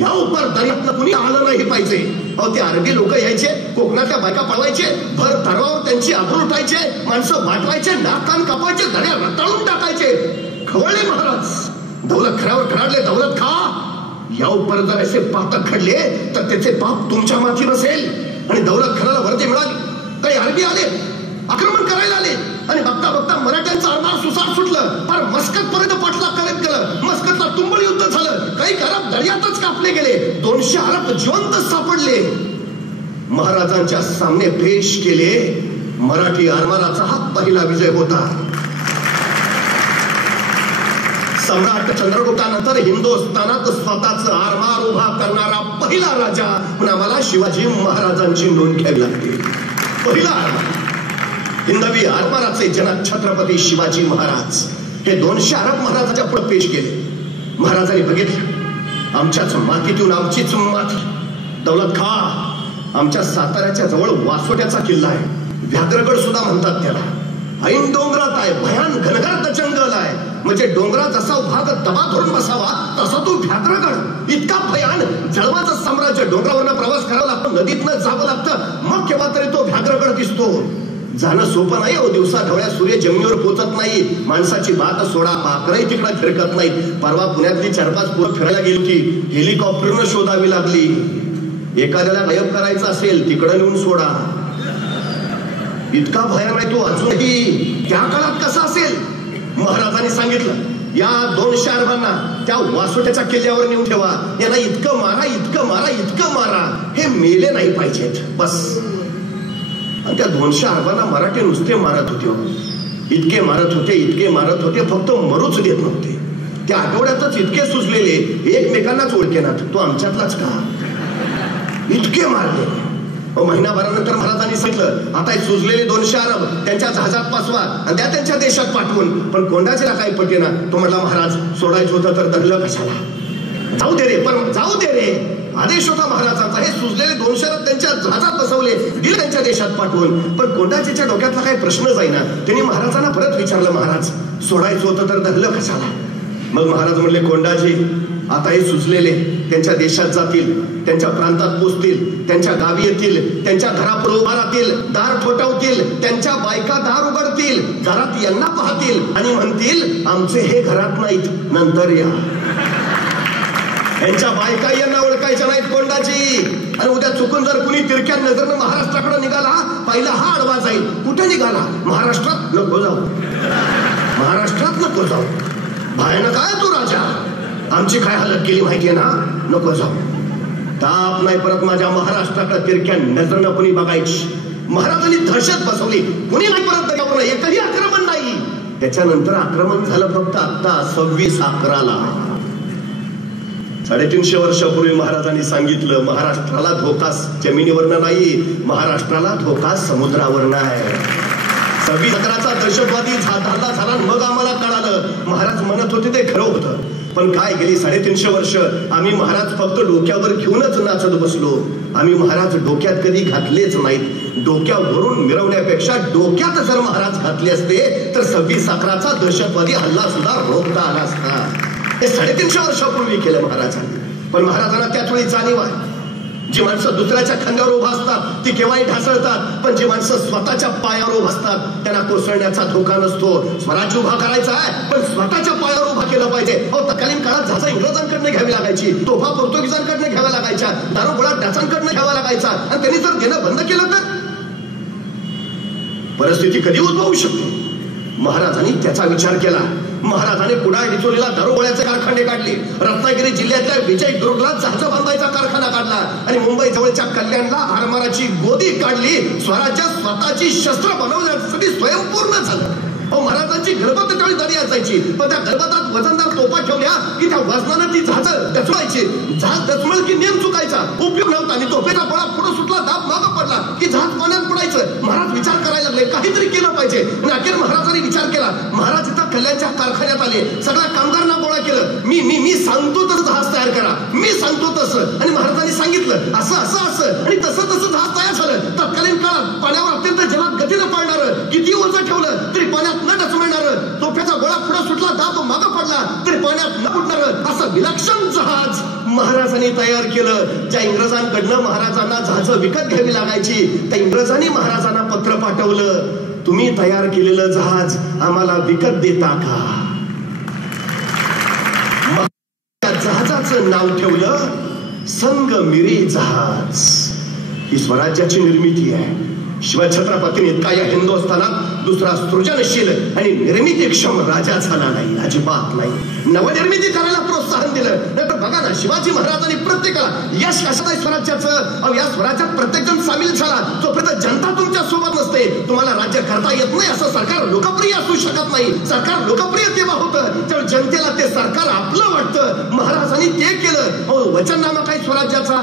या उपर दर्यातनं कुणी आलं नाही पाहिजे. अहो ते अरबी लोक यायचे, कोकणातल्या बायका पळवायचे, भर तरावर त्यांची आबरू उठायचे, माणसं वाटवायचे, नाक कान कापायचे, दर्या रताळून टाकायचे. खवळले महाराज. दौलत खरावर खराडले. दौलत खा या उपर जर असे पातक घडले तर त्याचे पाप तुमच्या माथी नसेल. आणि दौलत खराला वर्दी मिळाली. काही अरबी आले, आक्रमण करायला आले आणि बघता बघता मराठ्यांचं आरमार सुसाट सुटलं. फार मस्कत पर्यंत पाठलाग करत गेलं. मस्कतला तुंबळ युद्ध झालं. काही अरब दर्यातच कापले गेले. 200 अरब जिवंत सापडले. महाराजांच्या सामने पेश केले. मराठी आरमाराचा हा पहिला विजय होता. सम्राट चंद्रगुप्तानंतर हिंदुस्थानात स्वतःच आरमार उभा करणारा पहिला राजा म्हणून आम्हाला शिवाजी महाराजांची नोंद घ्यावी लागते. पहिला आरमार, हिंदवी आरमाराचे जनक छत्रपती शिवाजी महाराज हे 200 अरब महाराजांच्या पुढे पेश केले. महाराजांनी बघितलं आमच्याच मातीतून आमचीच माती. दौलत खा आमच्या साताऱ्याच्या जवळ वासोट्याचा किल्ला आहे. व्याघ्रगड सुद्धा म्हणतात त्याला. ऐन डोंगरात आहे. भयान घनगर्द जंगल आहे. म्हणजे डोंगरात जसा भाग दबा धरून बसावा तसा तो व्याघ्रगड. इतका भयान जळवाचं साम्राज्य. डोंगरावरनं प्रवास करावा लागतो, नदीतनं जावं लागतं, मग केव्हा तरी तो व्याघ्रगड दिसतो. जाणं सोपं नाही. दिवसा ढवळ्या सूर्य जमिनीवर पोचत नाही. माणसाची बात सोडा, पाखरही तिकडे फिरकत नाही. परवा पुण्यातली 4-5 पोरं फिरायला गेली होती. हेलिकॉप्टरनं शोधावी लागली. एखाद्याला गायब करायचं असेल तिकडं नेऊन सोडा. इतका भयान आहे तो अजूनही. त्या काळात कसा असेल? महाराजांनी सांगितलं या 200 अरबांना त्या वासोट्याच्या किल्ल्यावर नेऊन ठेवा. यांना इतकं मारा, इतकं मारा, इतकं मारा, हे मेले नाही पाहिजेत बस. आणि त्या 200 अरबांना मराठी नुसते मारत होते. इतके मारत होते, इतके मारत होते, फक्त मरूच देत नव्हते. त्या आठवड्यातच इतके सुजलेले एकमेकांनाच ओळखेनात. तो आमच्यातलाच का? इतके मारले. महिनाभरानंतर महाराजांनी सांगितलं आता सुजलेले 200 अरब त्यांच्या जहाजात पाचवा आणि त्या त्यांच्या देशात पाठवून. पण कोंडाजीला काही पटेना. तो म्हटला महाराज सोडायचं होतं तर धरलं कशाला? जाऊ दे रे. पण जाऊ दे रे. आदेश होता महाराजांचा. हे सुजलेले 200 अरब त्यांच्या जहाजात बसवले, दिले त्यांच्या देशात पाठवून. पण कोंडाजीच्या डोक्यातला काही प्रश्न जाईना. त्यांनी महाराजांना परत विचारलं महाराज सोडायचं होतं तर धरलं कशाला? मग महाराज म्हणले कोंडाजी आता हे सुचलेले त्यांच्या देशात जातील, त्यांच्या प्रांतात पोचतील, त्यांच्या गावी येतील, त्यांच्या घरापुढे उभा राहतील, दार ठोठावतील, त्यांच्या बायका दार उघडतील, घरात यांना पाहतील आणि म्हणतील आमचे हे घरात नाहीत, नंतर या. यांच्या बायका यांना ओळखायच्या नाहीत कोंडाजी. आणि उद्या चुकून जर कुणी तिरक्या नजरनं महाराष्ट्राकडे निघाला, पहिला हा आडवा जाईल. कुठे निघाला? महाराष्ट्रात नको जाऊ, महाराष्ट्रात नको जाऊ. भयानक काय तू राजा, आमची काय हालत केली माहितीये ना, नको जाऊ. ताप नाही परत माझ्या महाराष्ट्राकडे तिरक्या नजरनं कुणी बघायची. महाराजांनी दहशत बसवली. कुणी नाही परत दर्यावर, एकही आक्रमण नाही. त्याच्यानंतर आक्रमण झालं फक्त आता 26/11ला. 350 वर्षापूर्वी महाराजांनी सांगितलं महाराष्ट्राला धोका जमिनीवरनं नाही, महाराष्ट्राला धोका समुद्रावरनं आहे. 26/11चा दहशतवादी हल्ला झाला. मग आम्हाला कळालं महाराज म्हणत होते ते खरं होतं. पण काय गेली 350 वर्ष आम्ही महाराज फक्त डोक्यावर घेऊनच नाचत बसलो. आम्ही महाराज डोक्यात कधी घातलेच नाहीत. डोक्यावरून मिरवण्यापेक्षा डोक्यात जर महाराज घातले असते तर 26/11चा दहशतवादी हल्ला सुद्धा रोखता आला असता. हे 350 वर्षापूर्वी केलं महाराजांनी. पण महाराजांना त्याच वेळी जाणीव आहे जी माणसं दुसऱ्याच्या खांद्यावर उभा असतात ती केव्हाही ढासळतात, पण जी माणसं स्वतःच्या पायावर उभा असतात त्यांना कोसळण्याचा धोका नसतो. स्वराज्य उभा करायचा आहे पण स्वतःच्या पायावर उभा केलं पाहिजे. तत्कालीन काळात जहाजं इंग्रजांकडनं घ्यावी लागायची, तोफा पोर्तुगीजांकडनं घ्याव्या लागायच्या, दारूगोळा डचांकडनं घ्यावा लागायचा. आणि त्यांनी जर घेणं बंद केलं तर परिस्थिती कधी उद्भवू शकते. महाराजांनी त्याचा विचार केला. महाराजांनी कुडाळ डिचोलीला दारूगोळ्याचे कारखाने काढले. रत्नागिरी जिल्ह्यातल्या विजयदुर्गला जहाज बांधायचा कारखाना काढला आणि मुंबई जवळच्या कल्याणला आरमाराची गोदी काढली. स्वराज्यात स्वतःची शस्त्र बनवण्यासाठी स्वयंपूर्ण झालं. महाराजांची गर्भत त्यावेळी दरी असायची, पण त्या गर्भतात वजनदार तोफा ठेवल्या की त्या वजनानं ती जहाज दचवायची. जहाज दचमळ की नेम चुकायचा, उपयोग नव्हता. आणि तोफेचा गोळा पुढे सुटला, दाब मागं पडला की जहाज पाण्यात पडायचं. महाराज विचार करायला लागले काहीतरी केलं पाहिजे. आणि अखेर महाराजांनी विचार केला. महाराज इथं कल्याणच्या कारखान्यात आले. सगळ्या कामगारांना सांगतो तसं, आणि महाराजांनी सांगितलं असं असं असं, आणि तसं तसं जहाज तयार झालं. तत्कालीन काळात पाण्यावर अत्यंत जलद गतीनं पळणारं, किती वजन ठेवलं तरी पाण्यात न डचमळणारं, तोफ्याचा गोळा पुढे सुटला दाब मागं पडला तरी पाण्यात न उडणारं असं विलक्षण जहाज महाराजांनी तयार केलं. ज्या इंग्रजांकडनं महाराजांना जहाज विकत घ्यावी लागायची, त्या इंग्रजांनी महाराजांना पत्र पाठवलं, तुम्ही तयार केलेलं जहाज आम्हाला विकत देता का? त्या जहाजाचं नाव ठेवलं संगमिरी जहाज. ही स्वराज्याची निर्मिती आहे. शिवाय छत्रपतीने इतका या हिंदुस्थानात दुसरा सृजनशील आणि निर्मितीक्षम राजा झाला नाही, अजिबात नाही. नवनिर्मिती करायला प्रोत्साहन दिलं. नाहीतर बघा ना, शिवाजी महाराजांनी प्रत्येकाला यश कशाला आहे स्वराज्याचं, या स्वराज्यात प्रत्येक जण सामील झाला. जोपर्यंत जनता तुमच्या सोबत नसते तुम्हाला राज्य करता येत नाही. असं सरकार लोकप्रिय असू शकत नाही. सरकार लोकप्रिय तेव्हा होतं तर जनतेला ते सरकार आपलं वाटतं. महाराजांनी ते केलं. वचननामा काय स्वराज्याचा?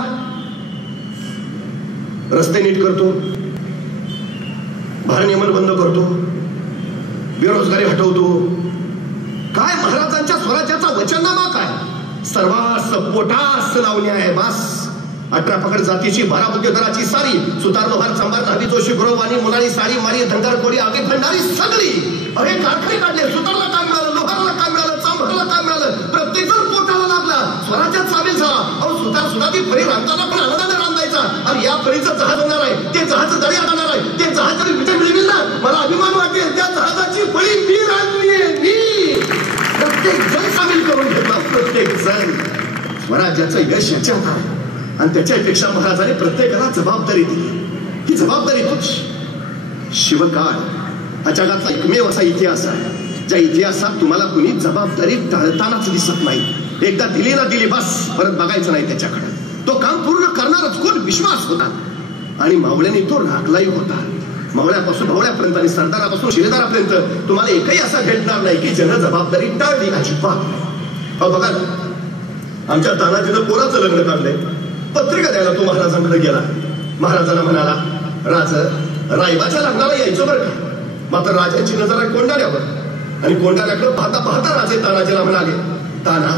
रस्ते नीट करतो, भारनियमन बंद करतो, बेरोजगारी हटवतो. काय महाराजांच्या स्वराज्याचा वचननामा काय? सर्वांस पोटास लावणे आहे बास. 18 पकड जातीची 12 बुद्धिधराची सारी, सुतार लोहार चांभार न्हावी जोशी गुरववाणी मुलानी साडी मारी धनगर कोळी आगे भंडारी सगळी. अरे कारखाने काढले, सुतारला काय मिळालं, लोहारला काय मिळालं, चांभारला काय मिळालं, प्रत्येक जण पोटाला लागला, स्वराज्यात सामील झाला. सुतार सुद्धा ती फळी रांधताना पण आनंदाने रांधायचा. आणि या फळीचं जहाज होणार आहे, ते जहाज दर्या जाणार आहे, ते जहाज जरी विजय मिळवेल ना, मला अभिमान वाटेल त्या जहाजाची फळी मी रांधलीये, मी. प्रत्येक जण सामील करून घेतला, प्रत्येक जण. स्वराज्याचं यश याच्यात आहे. आणि त्याच्यापेक्षा महाराजांनी प्रत्येकाला जबाबदारी दिली. ही जबाबदारी तुझी. शिवकाळ हा जगातला एकमेव असा इतिहास आहे ज्या इतिहासात तुम्हाला कुणी जबाबदारी टाळतानाच दिसत नाही. एकदा दिली ना दिली बस, परत बघायचं नाही त्याच्याकडे. तो काम पूर्ण करणारच कोण विश्वास होता. आणि मावळ्याने तो राखलाही होता. मावळ्यापासून ढवळ्यापर्यंत आणि सरदारापासून शिलेदारापर्यंत तुम्हाला एकही असा भेटणार नाही की ज्यानं जबाबदारी टाळली, अजिबात. बघा आमच्या तानाजीनं पोराचं लग्न काढलंय, पत्रिका द्यायला तो महाराजांकडे गेला. महाराजांना म्हणाला, राज रायबाच्या लग्नाला यायचं बरं का. मात्र राजाची नजर आहे कोंडाण्यावर. आणि कोंडाण्याकडे पाहता पाहता राजे तानाजीला म्हणाले, ताना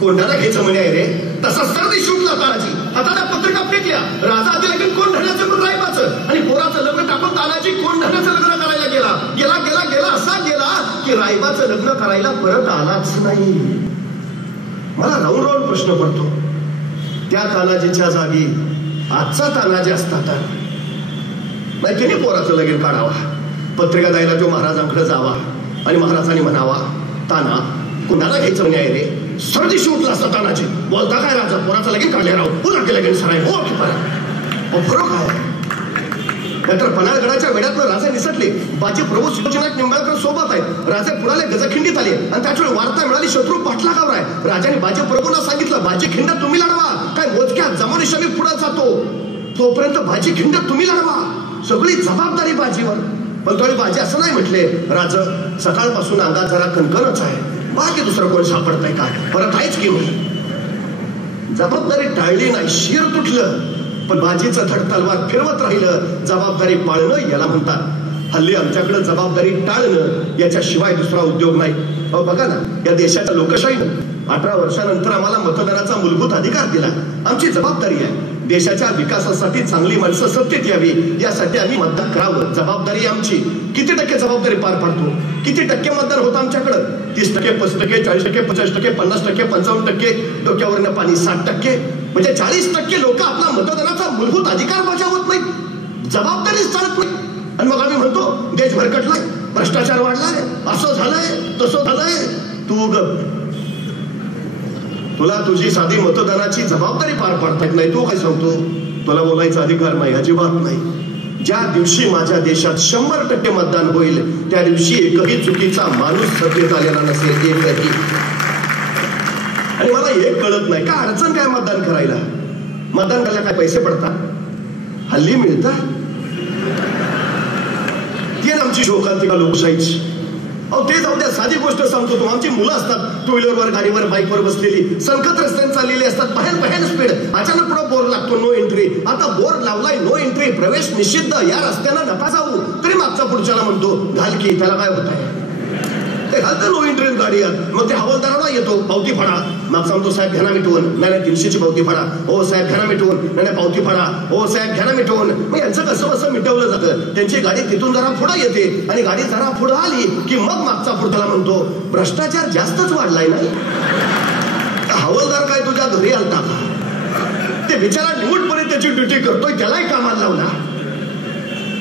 कोंडाणा घ्यायचं म्हणे आहे रे. तसा सर्दी सुटला तानाजी. आता त्या पत्रिका फेकल्या. राजा आधी लगेच कोंढाण्याचं पण रायबाचं, आणि पोराचं लग्न टाकून तानाजी कोंढाण्याचं लग्न करायला गेला. गेला गेला गेला असा गेला की रायबाचं लग्न करायला परत आलाच नाही. मला राहून राहून प्रश्न पडतो, त्या तानाजीच्या जागी आजचा तानाजी असता तर नाही त्याने पोराचं लगीन काढावा, पत्रिका द्यायला तो महाराजांकडे जावा आणि महाराजांनी म्हणावा, ताना कोणाला घ्यायचं म्हणे आहे रे. सर्दी सुटला असता तानाजी. बोलता काय राजा, पोराचं लगीन काढले राहू, पुन्हा ते लगीन सराय हो की परत. फरक आहे. नंतर पन्हाळगडाच्या वेड्यातनं राजे निसटले. बाजी प्रभू शिवजीनाथ निंबाळकर सोबत आहेत. राजे पुण्याला गजखिंडीत आले आणि त्याच वेळी वार्ता मिळाली शत्रू पाठलागावर आहे. राजाने बाजी प्रभूंना सांगितलं, बाजी खिंड तुम्ही लढवा, काय मोजक्या जमानिशा मी पुढे जातो, तोपर्यंत बाजी खिंड तुम्ही लढवा, सगळी जबाबदारी बाजीवर. पण थोडी बाजी असं नाही म्हटले, राज सकाळपासून अंगात जरा कणकणच आहे, बाकी दुसरं कोण सापडतंय काय, परत आहेच की मी. जबाबदारी टाळली नाही, शिर तुटलं, पण बाजीचं धड तलवार फिरवत राहिलं. जबाबदारी पाळणं याला म्हणतात. हल्ली आमच्याकडे जबाबदारी टाळणं याच्याशिवाय दुसरा उद्योग नाही. बघा ना, या देशाच्या लोकशाहीनं 18 वर्षानंतर आम्हाला मतदानाचा मूलभूत अधिकार दिला. आमची जबाबदारी आहे देशाच्या विकासासाठी चांगली माणसं सत्तेत यावी, यासाठी आम्ही मतदान करावं. जबाबदारी आमची. किती टक्के जबाबदारी पार पाडतो, किती टक्के मतदान होतं आमच्याकडं? 30%, 35%, 40%, 50%, 50%, 55%, डोक्यावरनं पाणी 60%, म्हणजे 40% लोक आपला मतदानाचा मूलभूत अधिकार बजावत नाही, जबाबदारी चालत नाही. आणि मग आम्ही म्हणतो देश भरकटलाय, भ्रष्टाचार वाढलाय, असं झालंय तसं झालंय. तू गप, तुला तुझी साधी मतदानाची जबाबदारी पार पाडता येत नाही, तू काय सांगतो? तुला बोलायचा अधिकार नाही, अजिबात नाही. ज्या दिवशी माझ्या देशात 100% मतदान होईल त्या दिवशी एकही चुकीचा माणूस सत्तेत आलेला नसेल, एकही. आणि मला एक कळत नाही, काय अडचण काय मतदान करायला? मतदान करायला काय पैसे पडतात? हल्ली मिळतात. ती आमची शोकांतिका लोकशाहीची. ते जाऊ द्या, साधी गोष्ट सांगतो तो. आमची मुलं असतात टू व्हीलरवर, गाडीवर, बाईकवर बसलेली, संकट रस्त्याने चाललेली असतात, बाहेर स्पीड, अचानक पुढे बोर्ड लागतो नो एंट्री. आता बोर्ड लावलाय नो एंट्री, प्रवेश निषिद्ध, या रस्त्यानं नका जाऊ, तरी मागचा पुढच्याला म्हणतो घाल की, त्याला काय होत आहे? ते घालतं नो एंट्री गाडीत. मग ते हवालदाराला येतो, पावती फाडा. मग सांगतो साहेब घ्या ना मिटवून. नाही 300ची पावती फाडा. हो साहेब घ्या ना मिटवून. नाही पावती फाडा. हो साहेब घ्या ना मिटवून. मग यांचं कसं मिटवलं जातं. त्यांची गाडी तिथून जरा पुढे येते आणि गाडी जरा पुढे आली की मग मागचा पुढच्याला म्हणतो भ्रष्टाचार जास्तच वाढलाय नाही. हवालदार काय तुझ्या घरी आलता का? ते बिचारा निवडपणे त्याची ड्युटी करतोय, त्यालाही कामाला लावला.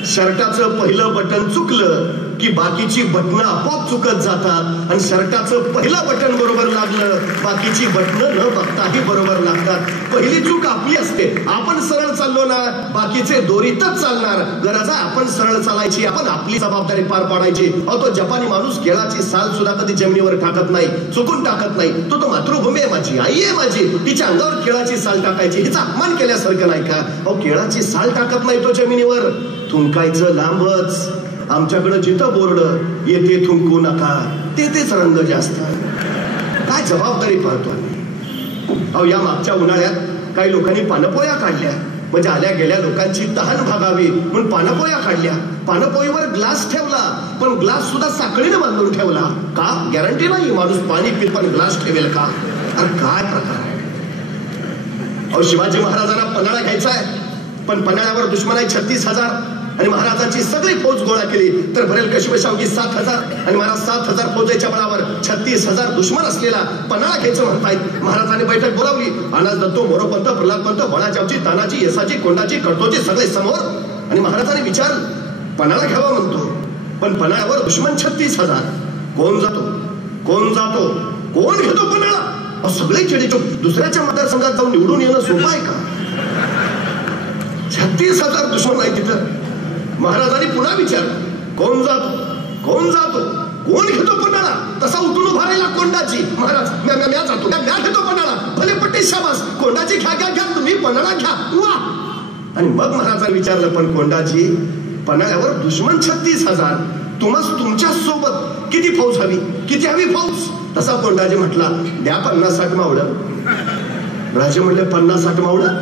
शर्टाचं पहिलं बटन चुकलं की बाकीची बटणं आपोआप चुकत जातात आणि शर्टाचं पहिलं बटन बरोबर लागलं, बाकीची बटणं न बघताही बरोबर लागतात. पहिली चूक आपली असते. आपण सरळ चाललो ना, बाकीचे दोरीतच चालणार. गरज आहे आपण सरळ चालायची, आपण आपली जबाबदारी पार पाडायची. तो जपानी माणूस केळाची साल सुद्धा कधी जमिनीवर टाकत नाही, चुकून टाकत नाही. तो मातृभूमी आहे माझी, आई आहे माझी, तिच्या अंगावर केळाची साल टाकायची, हिचा अपमान केल्यासारखं नाही का? केळाची साल टाकत नाही तो जमिनीवर, थुंकायचं लांबच. आमच्याकडे जिथं बोर्ड येते थुंकू नका, तेच रंग जास्त. काय जबाबदारी पाहतो. या मागच्या उन्हाळ्यात काही लोकांनी पानपोया काढल्या, म्हणजे आल्या गेल्या लोकांची तहान भागावी म्हणून पानपोया काढल्या. पानपोईवर ग्लास ठेवला, पण ग्लास सुद्धा साखळीने बांधून ठेवला. का? गॅरंटी नाही माणूस पाणी पित पण ग्लास ठेवेल का? अरे काय प्रकार आहे. शिवाजी महाराजांना पन्हाळा घ्यायचा आहे, पण पन्हाळ्यावर दुश्मन आहे 36,000 आणि महाराजांची सगळी फौज गोळा केली तर भरेल कशमशावगी 7,000 आणि महाराज 7,000 फौजेच्या बळावर 36,000 दुश्मन असलेला पन्हाळा घ्यायचं म्हणतायत. महाराजांनी बैठक बोलावली. अनाज दत्तो, मोरोपंत, प्रल्हादपंत, बळाचावची, तानाची, येसाची, कोंडाची, कडतोची सगळे समोर. आणि महाराजांनी विचार पन्हाळा घ्यावा म्हणतो, पण पन्हाळ्यावर दुश्मन 36,000. कोण जातो? कोण जातो? कोण घेतो पन्हाळा? सगळे चिडीचो. दुसऱ्याच्या मतदारसंघात जाऊन निवडून येणं सोपं आहे का? 36,000 दुश्मन आहे तिथं. महाराजांनी पुन्हा विचार, कोण जातो? कोण जातो? कोण घेतो पन्हाळा? तसा उठून उभा राहिला कोंडाची. महाराज म्या जातो, म्या घेतो पन्हाळा. भले पट्टी शाबास, कोंडाची घ्या घ्या घ्या, तुम्ही पन्हाळा घ्या. वा. आणि मग महाराजांनी विचारलं, पण कोंडाची पन्हाळ्यावर दुश्मन 36,000, तुम्हाला तुमच्या सोबत किती फौज हवी? किती हवी फौज? तसा कोंडाजी म्हटला, द्या 50-60 मावळं. राजे म्हणले 50-60 मावळं?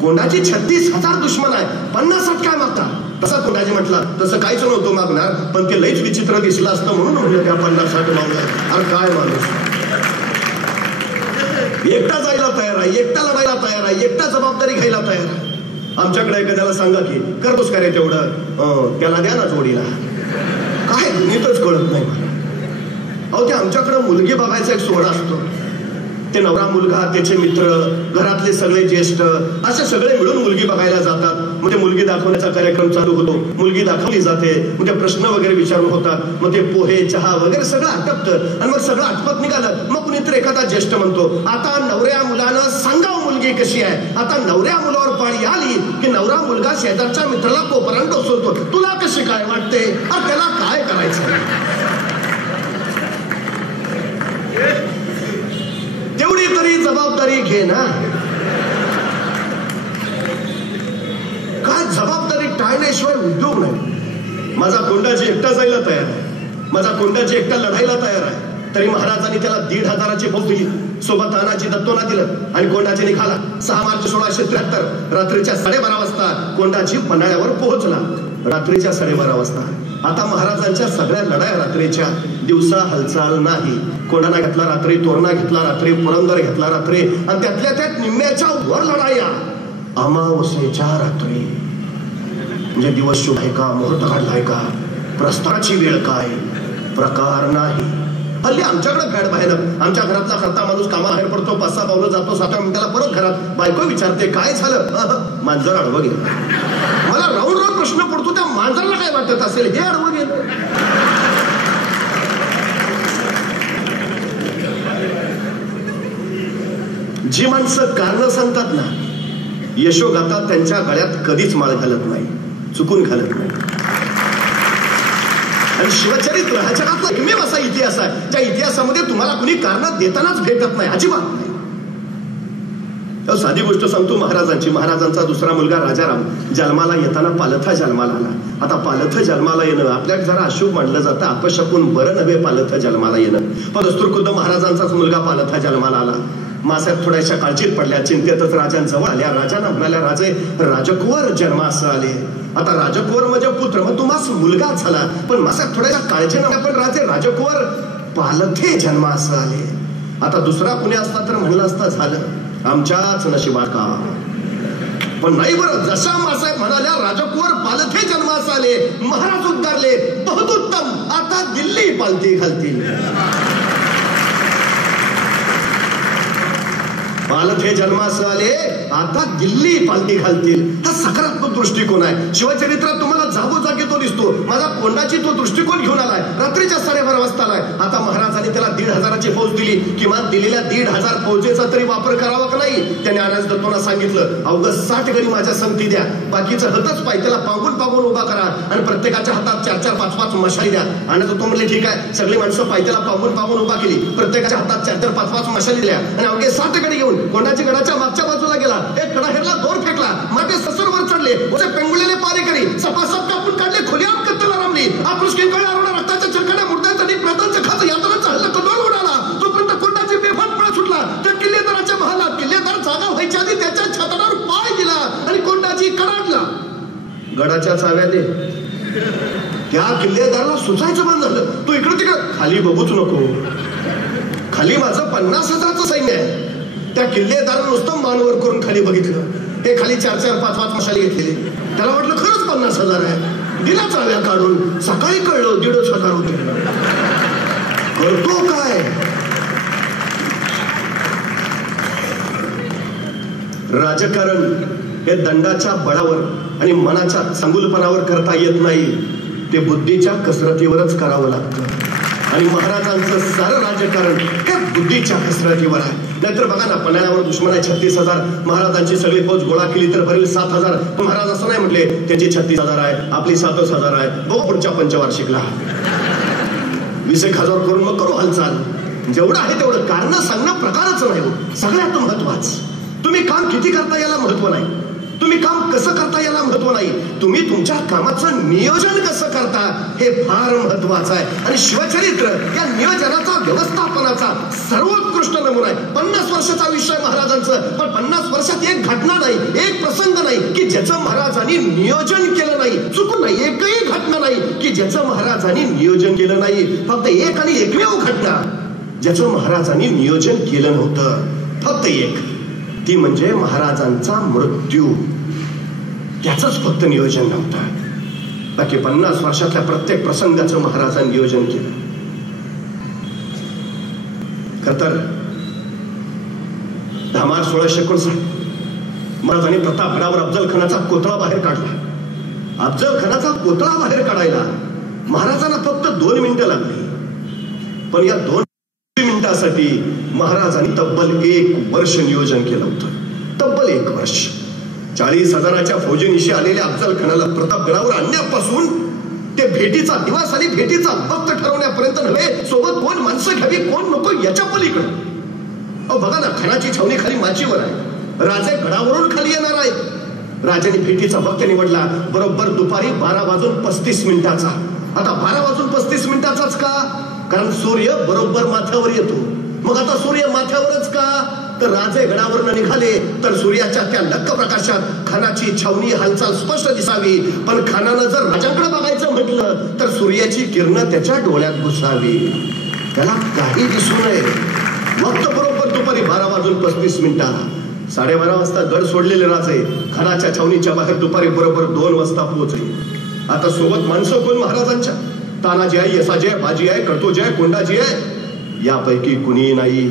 कोंडाची 36,000 दुश्मन आहे, 50-60 काय मागता? तसा कोंडाजी म्हटला, तसं काहीच नव्हतं मागणार, पण ते लईच विचित्र दिसलं असतं म्हणून म्हणलं त्या 50-60 मावळं. अरे काय माणूस, एकटा जायला तयार आहे, एकटा लढायला तयार आहे, एकटा जबाबदारी घ्यायला तयार आहे. आमच्याकडे एखाद्याला सांगा की करतोस का रे तेवढं, त्याला द्या ना जोडीला. काय नीतच कळत नाही मला. ते आमच्याकडे मुलगी बघायचा एक सोहळा असतो. ते नवरा मुलगा, त्याचे मित्र, घरातले सगळे ज्येष्ठ असे सगळे मिळून मुलगी बघायला जातात. मग ते मुलगी दाखवण्याचा कार्यक्रम चालू होतो. मुलगी दाखवली जाते, मग ते प्रश्न वगैरे विचारून होतात. मग ते पोहे, चहा वगैरे सगळं आटपतं आणि मग सगळं आटपत निघालं. मग कुणीतरी एखादा ज्येष्ठ म्हणतो, आता नवऱ्या मुलानं सांगावं मुलगी कशी आहे. आता नवऱ्या मुलावर पाळी आली की नवरा मुलगा शेजारच्या मित्राला कोपरान टोचवतो, तुला कशी काय वाटते? त्याला काय करायचं? तेवढी तरी जबाबदारी घे ना. काय जबाबदारी टाळण्याशिवाय उद्योग नाही. माझा कोंडाजी एकटा जायला तयार आहे, माझा कोंडाजी एकटा लढायला तयार आहे. तरी महाराजांनी त्याला 1,500ची फौज दिली. सोबत तानाजी दत्तोना दिलं आणि कोंडाजी निघाला. 6 मार्च 1673 रात्रीच्या 12:30 वाजता कोंडाजी पन्हाळ्यावर पोहोचला. रात्रीच्या 12:30 वाजता. आता महाराजांच्या सगळ्या लढाया रात्रीच्या, दिवसा हालचाल नाही. कोंडाणा घेतला रात्री, तोरणा घेतला रात्री, पुरंदर घेतला रात्री आणि त्यातल्या त्यात निम्म्याच्या वर लढाया अमावस्येच्या रात्री. म्हणजे दिवस शुभ आहे का? मुहूर्त काढलाय का? प्रस्थानाची वेळ काय? प्रकार नाही. हल्ली आमच्याकडे फॅड बाहेर. आमच्या घरातला करता माणूस कामाबाहेर पडतो, 5-6 पावलं जातो, 7 मिनिटाला परत घरात. बायको विचारते काय झालं? मांजर आडवं गेलं. मला राऊंड प्रश्न पडतो, त्या मांजराला काय वाटत असेल हे आडवं गेलं. जी माणसं कारण सांगतात ना, यशोगाथा त्यांच्या गळ्यात कधीच माळ घालत नाही, चुकून घालत नाही. आणि शिवचरित्र हा जगातला एकमेव असा इतिहास आहे ज्या इतिहासामध्ये तुम्हाला कुणी कारण देतानाच भेटत नाही, अजिबात नाही. साधी गोष्ट सांगतो महाराजांची. महाराजांचा दुसरा मुलगा राजाराम जन्माला येताना पालथा जन्माला आला. आता पालथ जन्माला येणं आपल्याला जरा अशुभ मानलं जातं, अपशकून बरं नव्हे पालथ जन्माला येणं. पण दस्तूर खुद्द महाराजांचाच मुलगा पालथा जन्माला आला. मासाहेब थोड्याशा काळजीत पडल्या, चिंतेतच राजांजवळ आल्या. राजांना म्हणाल्या, राजे राजकुवर जन्मास आले. आता राजकुवर म्हणजे पुत्र, मग तुम्हाला मुलगा झाला. पण मासाहेब थोड्याशा काळजीनं, पण राजे राजकुवर पालथे जन्मास आले. आता दुसरा कुणी असता तर म्हणलं असता झालं आमच्याच नशिबात का, पण नाही बरं. जशा मासाहेब म्हणाल्या राजकुवर पालथे जन्मास आले, महाराज उद्गारले बहुत उत्तम, आता दिल्ली पालथी घालतील. पालथे जन्मास आले, आता दिल्ली पालथी घालतील. हा सकारात्मक दृष्टिकोन आहे. शिवचरित्रात तुम्हाला जागोजागी तो दिसतो. माझा कोंडाची तो दृष्टिकोन घेऊन आलाय. रात्रीच्या 12:30 वाजता आलाय. आता महाराजांनी त्याला 1,500ची फौज दिली. किमान दिलेल्या 1,500 फौजेचा तरी वापर करावा का नाही. त्याने अनाज दत्तोंना सांगितलं अवघं 60 गडी माझ्या संगती द्या, बाकीचं हतच पाय त्याला पांगून उभा करा आणि प्रत्येकाच्या हातात 4-4, 5-5 मशाली द्या. अनाज दत्तो म्हणले ठीक आहे. सगळी माणसं पायथ्याला पांगून उभा केली. प्रत्येकाच्या हातात 4-4, 5-5 मशाली दिल्या आणि अवघे 60 गडी घेऊन कोणाच्या गडाच्या मागच्या बाजूला गेला. एक कडा हेरला, दोर फेकला, मागे ससुरवर चढले, उसे पेंगुलेले पारे करी सपासप कापून काढले, खुल्याम कत्तला रमली. आपुष्किंकडे आरोडा रक्ताच्या चिरकाड्या मुर्द्यांचा आणि प्रेतांचं खात यात्राचा हल्ला कदोड उडाला. तोपर्यंत कोंडाची बेफाट पळ सुटला. त्या किल्लेदाराच्या महालात किल्लेदार जागा व्हायच्या आधी त्याच्या छतावर पाय दिला आणि कोंडाची कडाडला. गडाच्या चाव्या दे. त्या किल्लेदाराला सुचायचं बंद झालं. तू इकडं तिकडं खाली बघूच नको, खाली माझं 50,000चं सैन्य आहे. त्या किल्लेदारानं नुसतं मानवर करून खाली बघितलं. हे खाली 4-4, 5-5 मशाली घेतलेले. त्याला वाटलं खरंच 50,000 आहे. दिला चाव्या काढून. सकाळी कळलं 1,500 होते. करतो काय. राजकारण हे दंडाच्या बळावर आणि मनाच्या चांगुलपणावर करता येत नाही. ते बुद्धीच्या कसरतीवरच करावं लागतं. आणि महाराजांचं सारं राजकारण हे बुद्धीच्या कसरतीवर आहे. नाहीतर बघा ना, पन्हाळ्यावर दुश्मन आहे 36,000. महाराजांची सगळी फौज गोळा केली तर भरेल 7,000. महाराज असं नाही म्हटले त्यांची 36,000 आहे, आपली 7,000 आहे. बघू पुढच्या पंचवार्षिकला 20,000 करून मग करू हालचाल. जेवढं आहे तेवढं. कारण सांगणं प्रकारच नाही. सगळ्यात महत्वाचं तुम्ही काम किती करता याला महत्व नाही. तुम्ही काम कसं करता याला महत्व नाही. तुम्ही तुमच्या कामाचं नियोजन कसं करता हे फार महत्वाचं आहे. आणि शिवचरित्र या नियोजनाचा, व्यवस्थापनाचा सर्वोत्कृष्ट नमुना आहे. 50 वर्षाचं आयुष्य आहे महाराजांचं, पण 50 वर्षात एक घटना नाही, एक प्रसंग नाही की ज्याचं महाराजांनी नियोजन केलं नाही. चुकून नाही, एकही घटना नाही की ज्याचं महाराजांनी नियोजन केलं नाही. फक्त एक आणि एकमेव घटना ज्याचं महाराजांनी नियोजन केलं नव्हतं, फक्त एक, ती म्हणजे महाराजांचा मृत्यू. त्याचंच फक्त नियोजन नव्हतं. बाकी 50 वर्षातल्या प्रत्येक प्रसंगाचं महाराजांनी नियोजन केलं. खतर 10 मार्च 1659 महाराजांनी प्रतापगडावर अफजल खानाचा कोथळा बाहेर काढला. अफजल खानाचा कोथळा बाहेर काढायला महाराजांना फक्त 2 मिनिटं लागली. पण या 2 मिनिटासाठी महाराजांनी तब्बल 1 वर्ष नियोजन केलं होतं. तब्बल 1 वर्ष. 40,000च्या फौजेनिशी आलेल्या अफजल खानाला प्रतापगडावर आणण्यापासून ते भेटीचा दिवस आणि भेटीचा वक्त ठरवण्यापर्यंत नव्हे, सोबत कोण माणसं घ्यावी कोण नको याच्या पलीकडं. बघा ना, खानाची छावणी खाली माचीवर आहे. राजे गडावरून खाली येणार आहेत. राजाने भेटीचा वक्त निवडला बरोबर दुपारी 12:35. आता 12:35 का? कारण सूर्य बरोबर माथ्यावर येतो. मग आता सूर्य माथ्यावरच का? तर राजे गडावरून निघाले तर सूर्याच्या त्या लक्क प्रकाशात खानाची छावणी हालचाल स्पष्ट दिसावी. पण खानानं जर राजांकडे बघायचं म्हटलं तर सूर्याची किरण त्याच्या डोळ्यात घुसावी, त्याला काही दिसू नये. वक्त बरोबर दुपारी 12:35. 12:30 वाजता गड सोडलेले राजे खानाच्या छावणीच्या बाहेर दुपारी बरोबर 2 वाजता पोहोचले. आता सोबत माणसं कोण महाराजांच्या? तानाजी आहे, यसाजी आहे, बाजी आहे, कडतोजी आहे, कोंडाजी आहे, यापैकी कुणी नाही.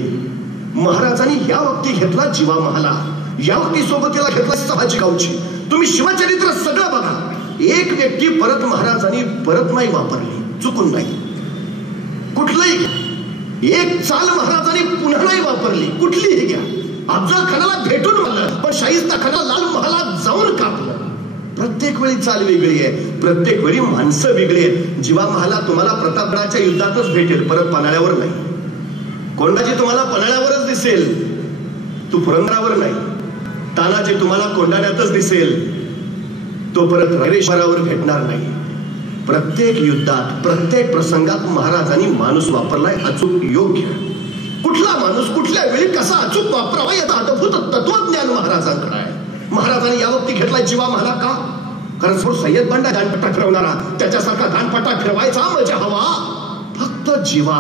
महाराजांनी या वक्ती घेतला जीवा महाला, या वक्ती सोबतीला घेतला सभाजी गावची. तुम्ही शिवचरित्र सगळं बघा. एक व्यक्ती परत महाराजांनी परत नाही वापरली, चुकून नाही. कुठलंही एक चाल महाराजांनी पुन्हा नाही वापरली, कुठलीही घ्या. अफजल खानाला भेटून म्हणलं, पण शाहिस्ता खानाला लाल महालात जाऊन कापलं. प्रत्येक वेळी चाल वेगळी आहे, प्रत्येक वेळी माणसं वेगळी आहेत. जीवा महाला तुम्हाला प्रतापगडाच्या युद्धातच भेटेल, परत पन्हाळ्यावर नाही. कोंडाजी तुम्हाला पन्हाळ्यावरच दिसेल, तू पुरंदरावर नाही. तानाजी तुम्हाला कोंडाण्यातच दिसेल, तो परत रवेश्वरावर भेटणार नाही. प्रत्येक युद्धात, प्रत्येक प्रसंगात महाराजांनी माणूस वापरलाय अचूक योग्य. कुठला माणूस कुठल्या वेळी कसा अचूक वापरावा याचं अद्भुत तत्वज्ञान महाराजांकडे आहे. महाराजांनी या वक्ती घेतलाय जीवा महाला का? कारण सोड सय्यद बांडा दानपट्टा फिरवणारा, त्याच्यासारखा दानपट्टा फिरवायचा मजा हवा फक्त जीवा.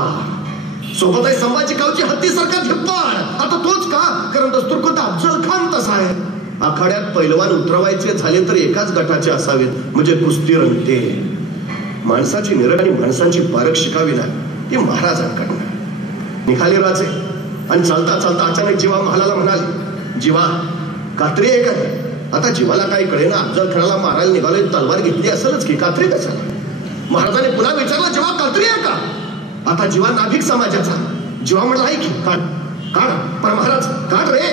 सोबत आहे संभाजी गावची हत्तीसारखा धिप्पाड. आता तोच का? कारण दस्तूरखुद्द अफजल खान तसा आहे. आखाड्यात पैलवान उतरवायचे झाले तर एकाच गटाचे असावेत, म्हणजे कुस्ती रंगते. माणसाची निरळ आणि माणसांची पारख शिकावी ना, ती महाराजांकडनं. निघाले राजे आणि चालता चालता अचानक जीवा महालाला म्हणाले, जीवा कात्री आहे काय? आता जीवाला काही कळेना, अफजल खानाला मारायला निघाले, तलवार घेतली असेलच की, कात्री कशाला? महाराजांनी पुन्हा विचारलं, जीवा कात्री आहे का? आता जीवा नाभिक समाजाचा. जीवा म्हणला, आहे की काढ काढ. पण महाराज काढ रे.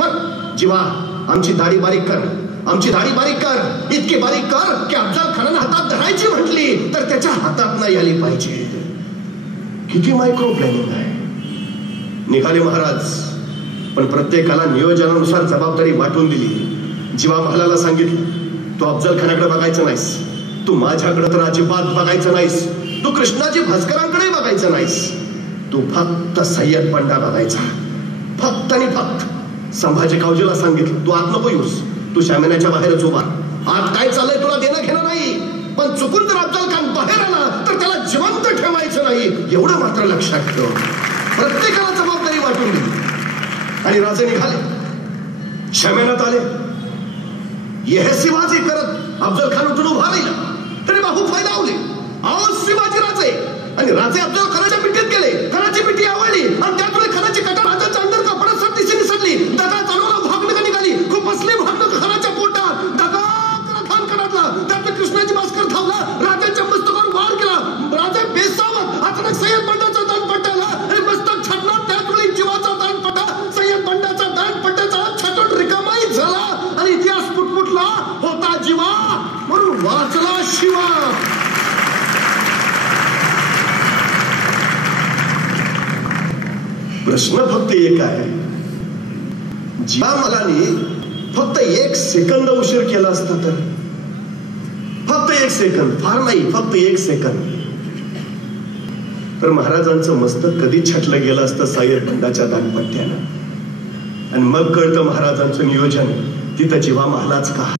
पण जीवा आमची दाढी बारीक कर, आमची दाढी बारीक कर, इतकी बारीक कर की अफजल खानानं हातात धरायची म्हटली तर त्याच्या हातात नाही आली पाहिजे. किती मायक्रो प्लॅनिंग आहे. निघाले महाराज, पण प्रत्येकाला नियोजनानुसार जबाबदारी वाटून दिली. जीवा महालाला सांगितलं, तू अफजल खानाकडे बघायचं नाहीस, तू माझ्याकडे तर अजिबात बघायचं नाहीस, तू कृष्णाजी भास्करांकडे बघायचं नाहीस, तू फक्त सय्यद बंडा बघायचा, फक्त आणि फक्त. संभाजी कावजीला सांगितलं, तू आत नको येऊस, तू शामियानाच्या बाहेरच उभा. आत काय चाललंय तुला देणं घेणं नाही, पण चुकून जर अफजल खान बाहेर आला तर त्याला जिवंत ठेवायचं नाही, एवढं मात्र लक्षात ठेव. प्रत्येकाला जबाबदारी वाटून दिली आणि राजे निघाले. शामियानात आले. यह शिवाजी करत अफजल खान उठून उभा राहिला. तरी बाहू फैलावले, आओ शिवाजी राजे. आणि राजे अफजल खानाच्या पिठीत गेले. खानाची पिठी आवडली आणि त्यामुळे खानाची कटा राजाच्या अंतर कपड्यात दिशेने सडली. दगा चालवला, भागणं निघाली, खूप बसली भागणं खानाच्या पोटात. दगा खान कडाडला, त्यातलं कृष्णाजी भास्कर धावला, राजाच्या मस्तकावर वार केला. राजा बेसावत अचानक सय्यद बंडाचा दान पट्टाला आणि मस्तक छाटला. त्याचवेळी जीवाचा दान पट्टा सय्यद बंडाचा दान पट्ट्याचा छाटून रिकामाही झाला आणि इतिहास पुटपुटला. होता जीवा म्हणून वाचला शिवा. प्रश्न फक्त एक आहे, जीवा मलानी फक्त 1 सेकंद उशीर केला असता तर, फक्त 1 सेकंद, फार नाही, फक्त 1 सेकंद, तर महाराजांचं मस्तक कधी छाटलं गेलं असतं सय्यद बंडाच्या दानपट्ट्यानं. आणि मग कळतं महाराजांचं नियोजन तिथं जीवा महालाच का.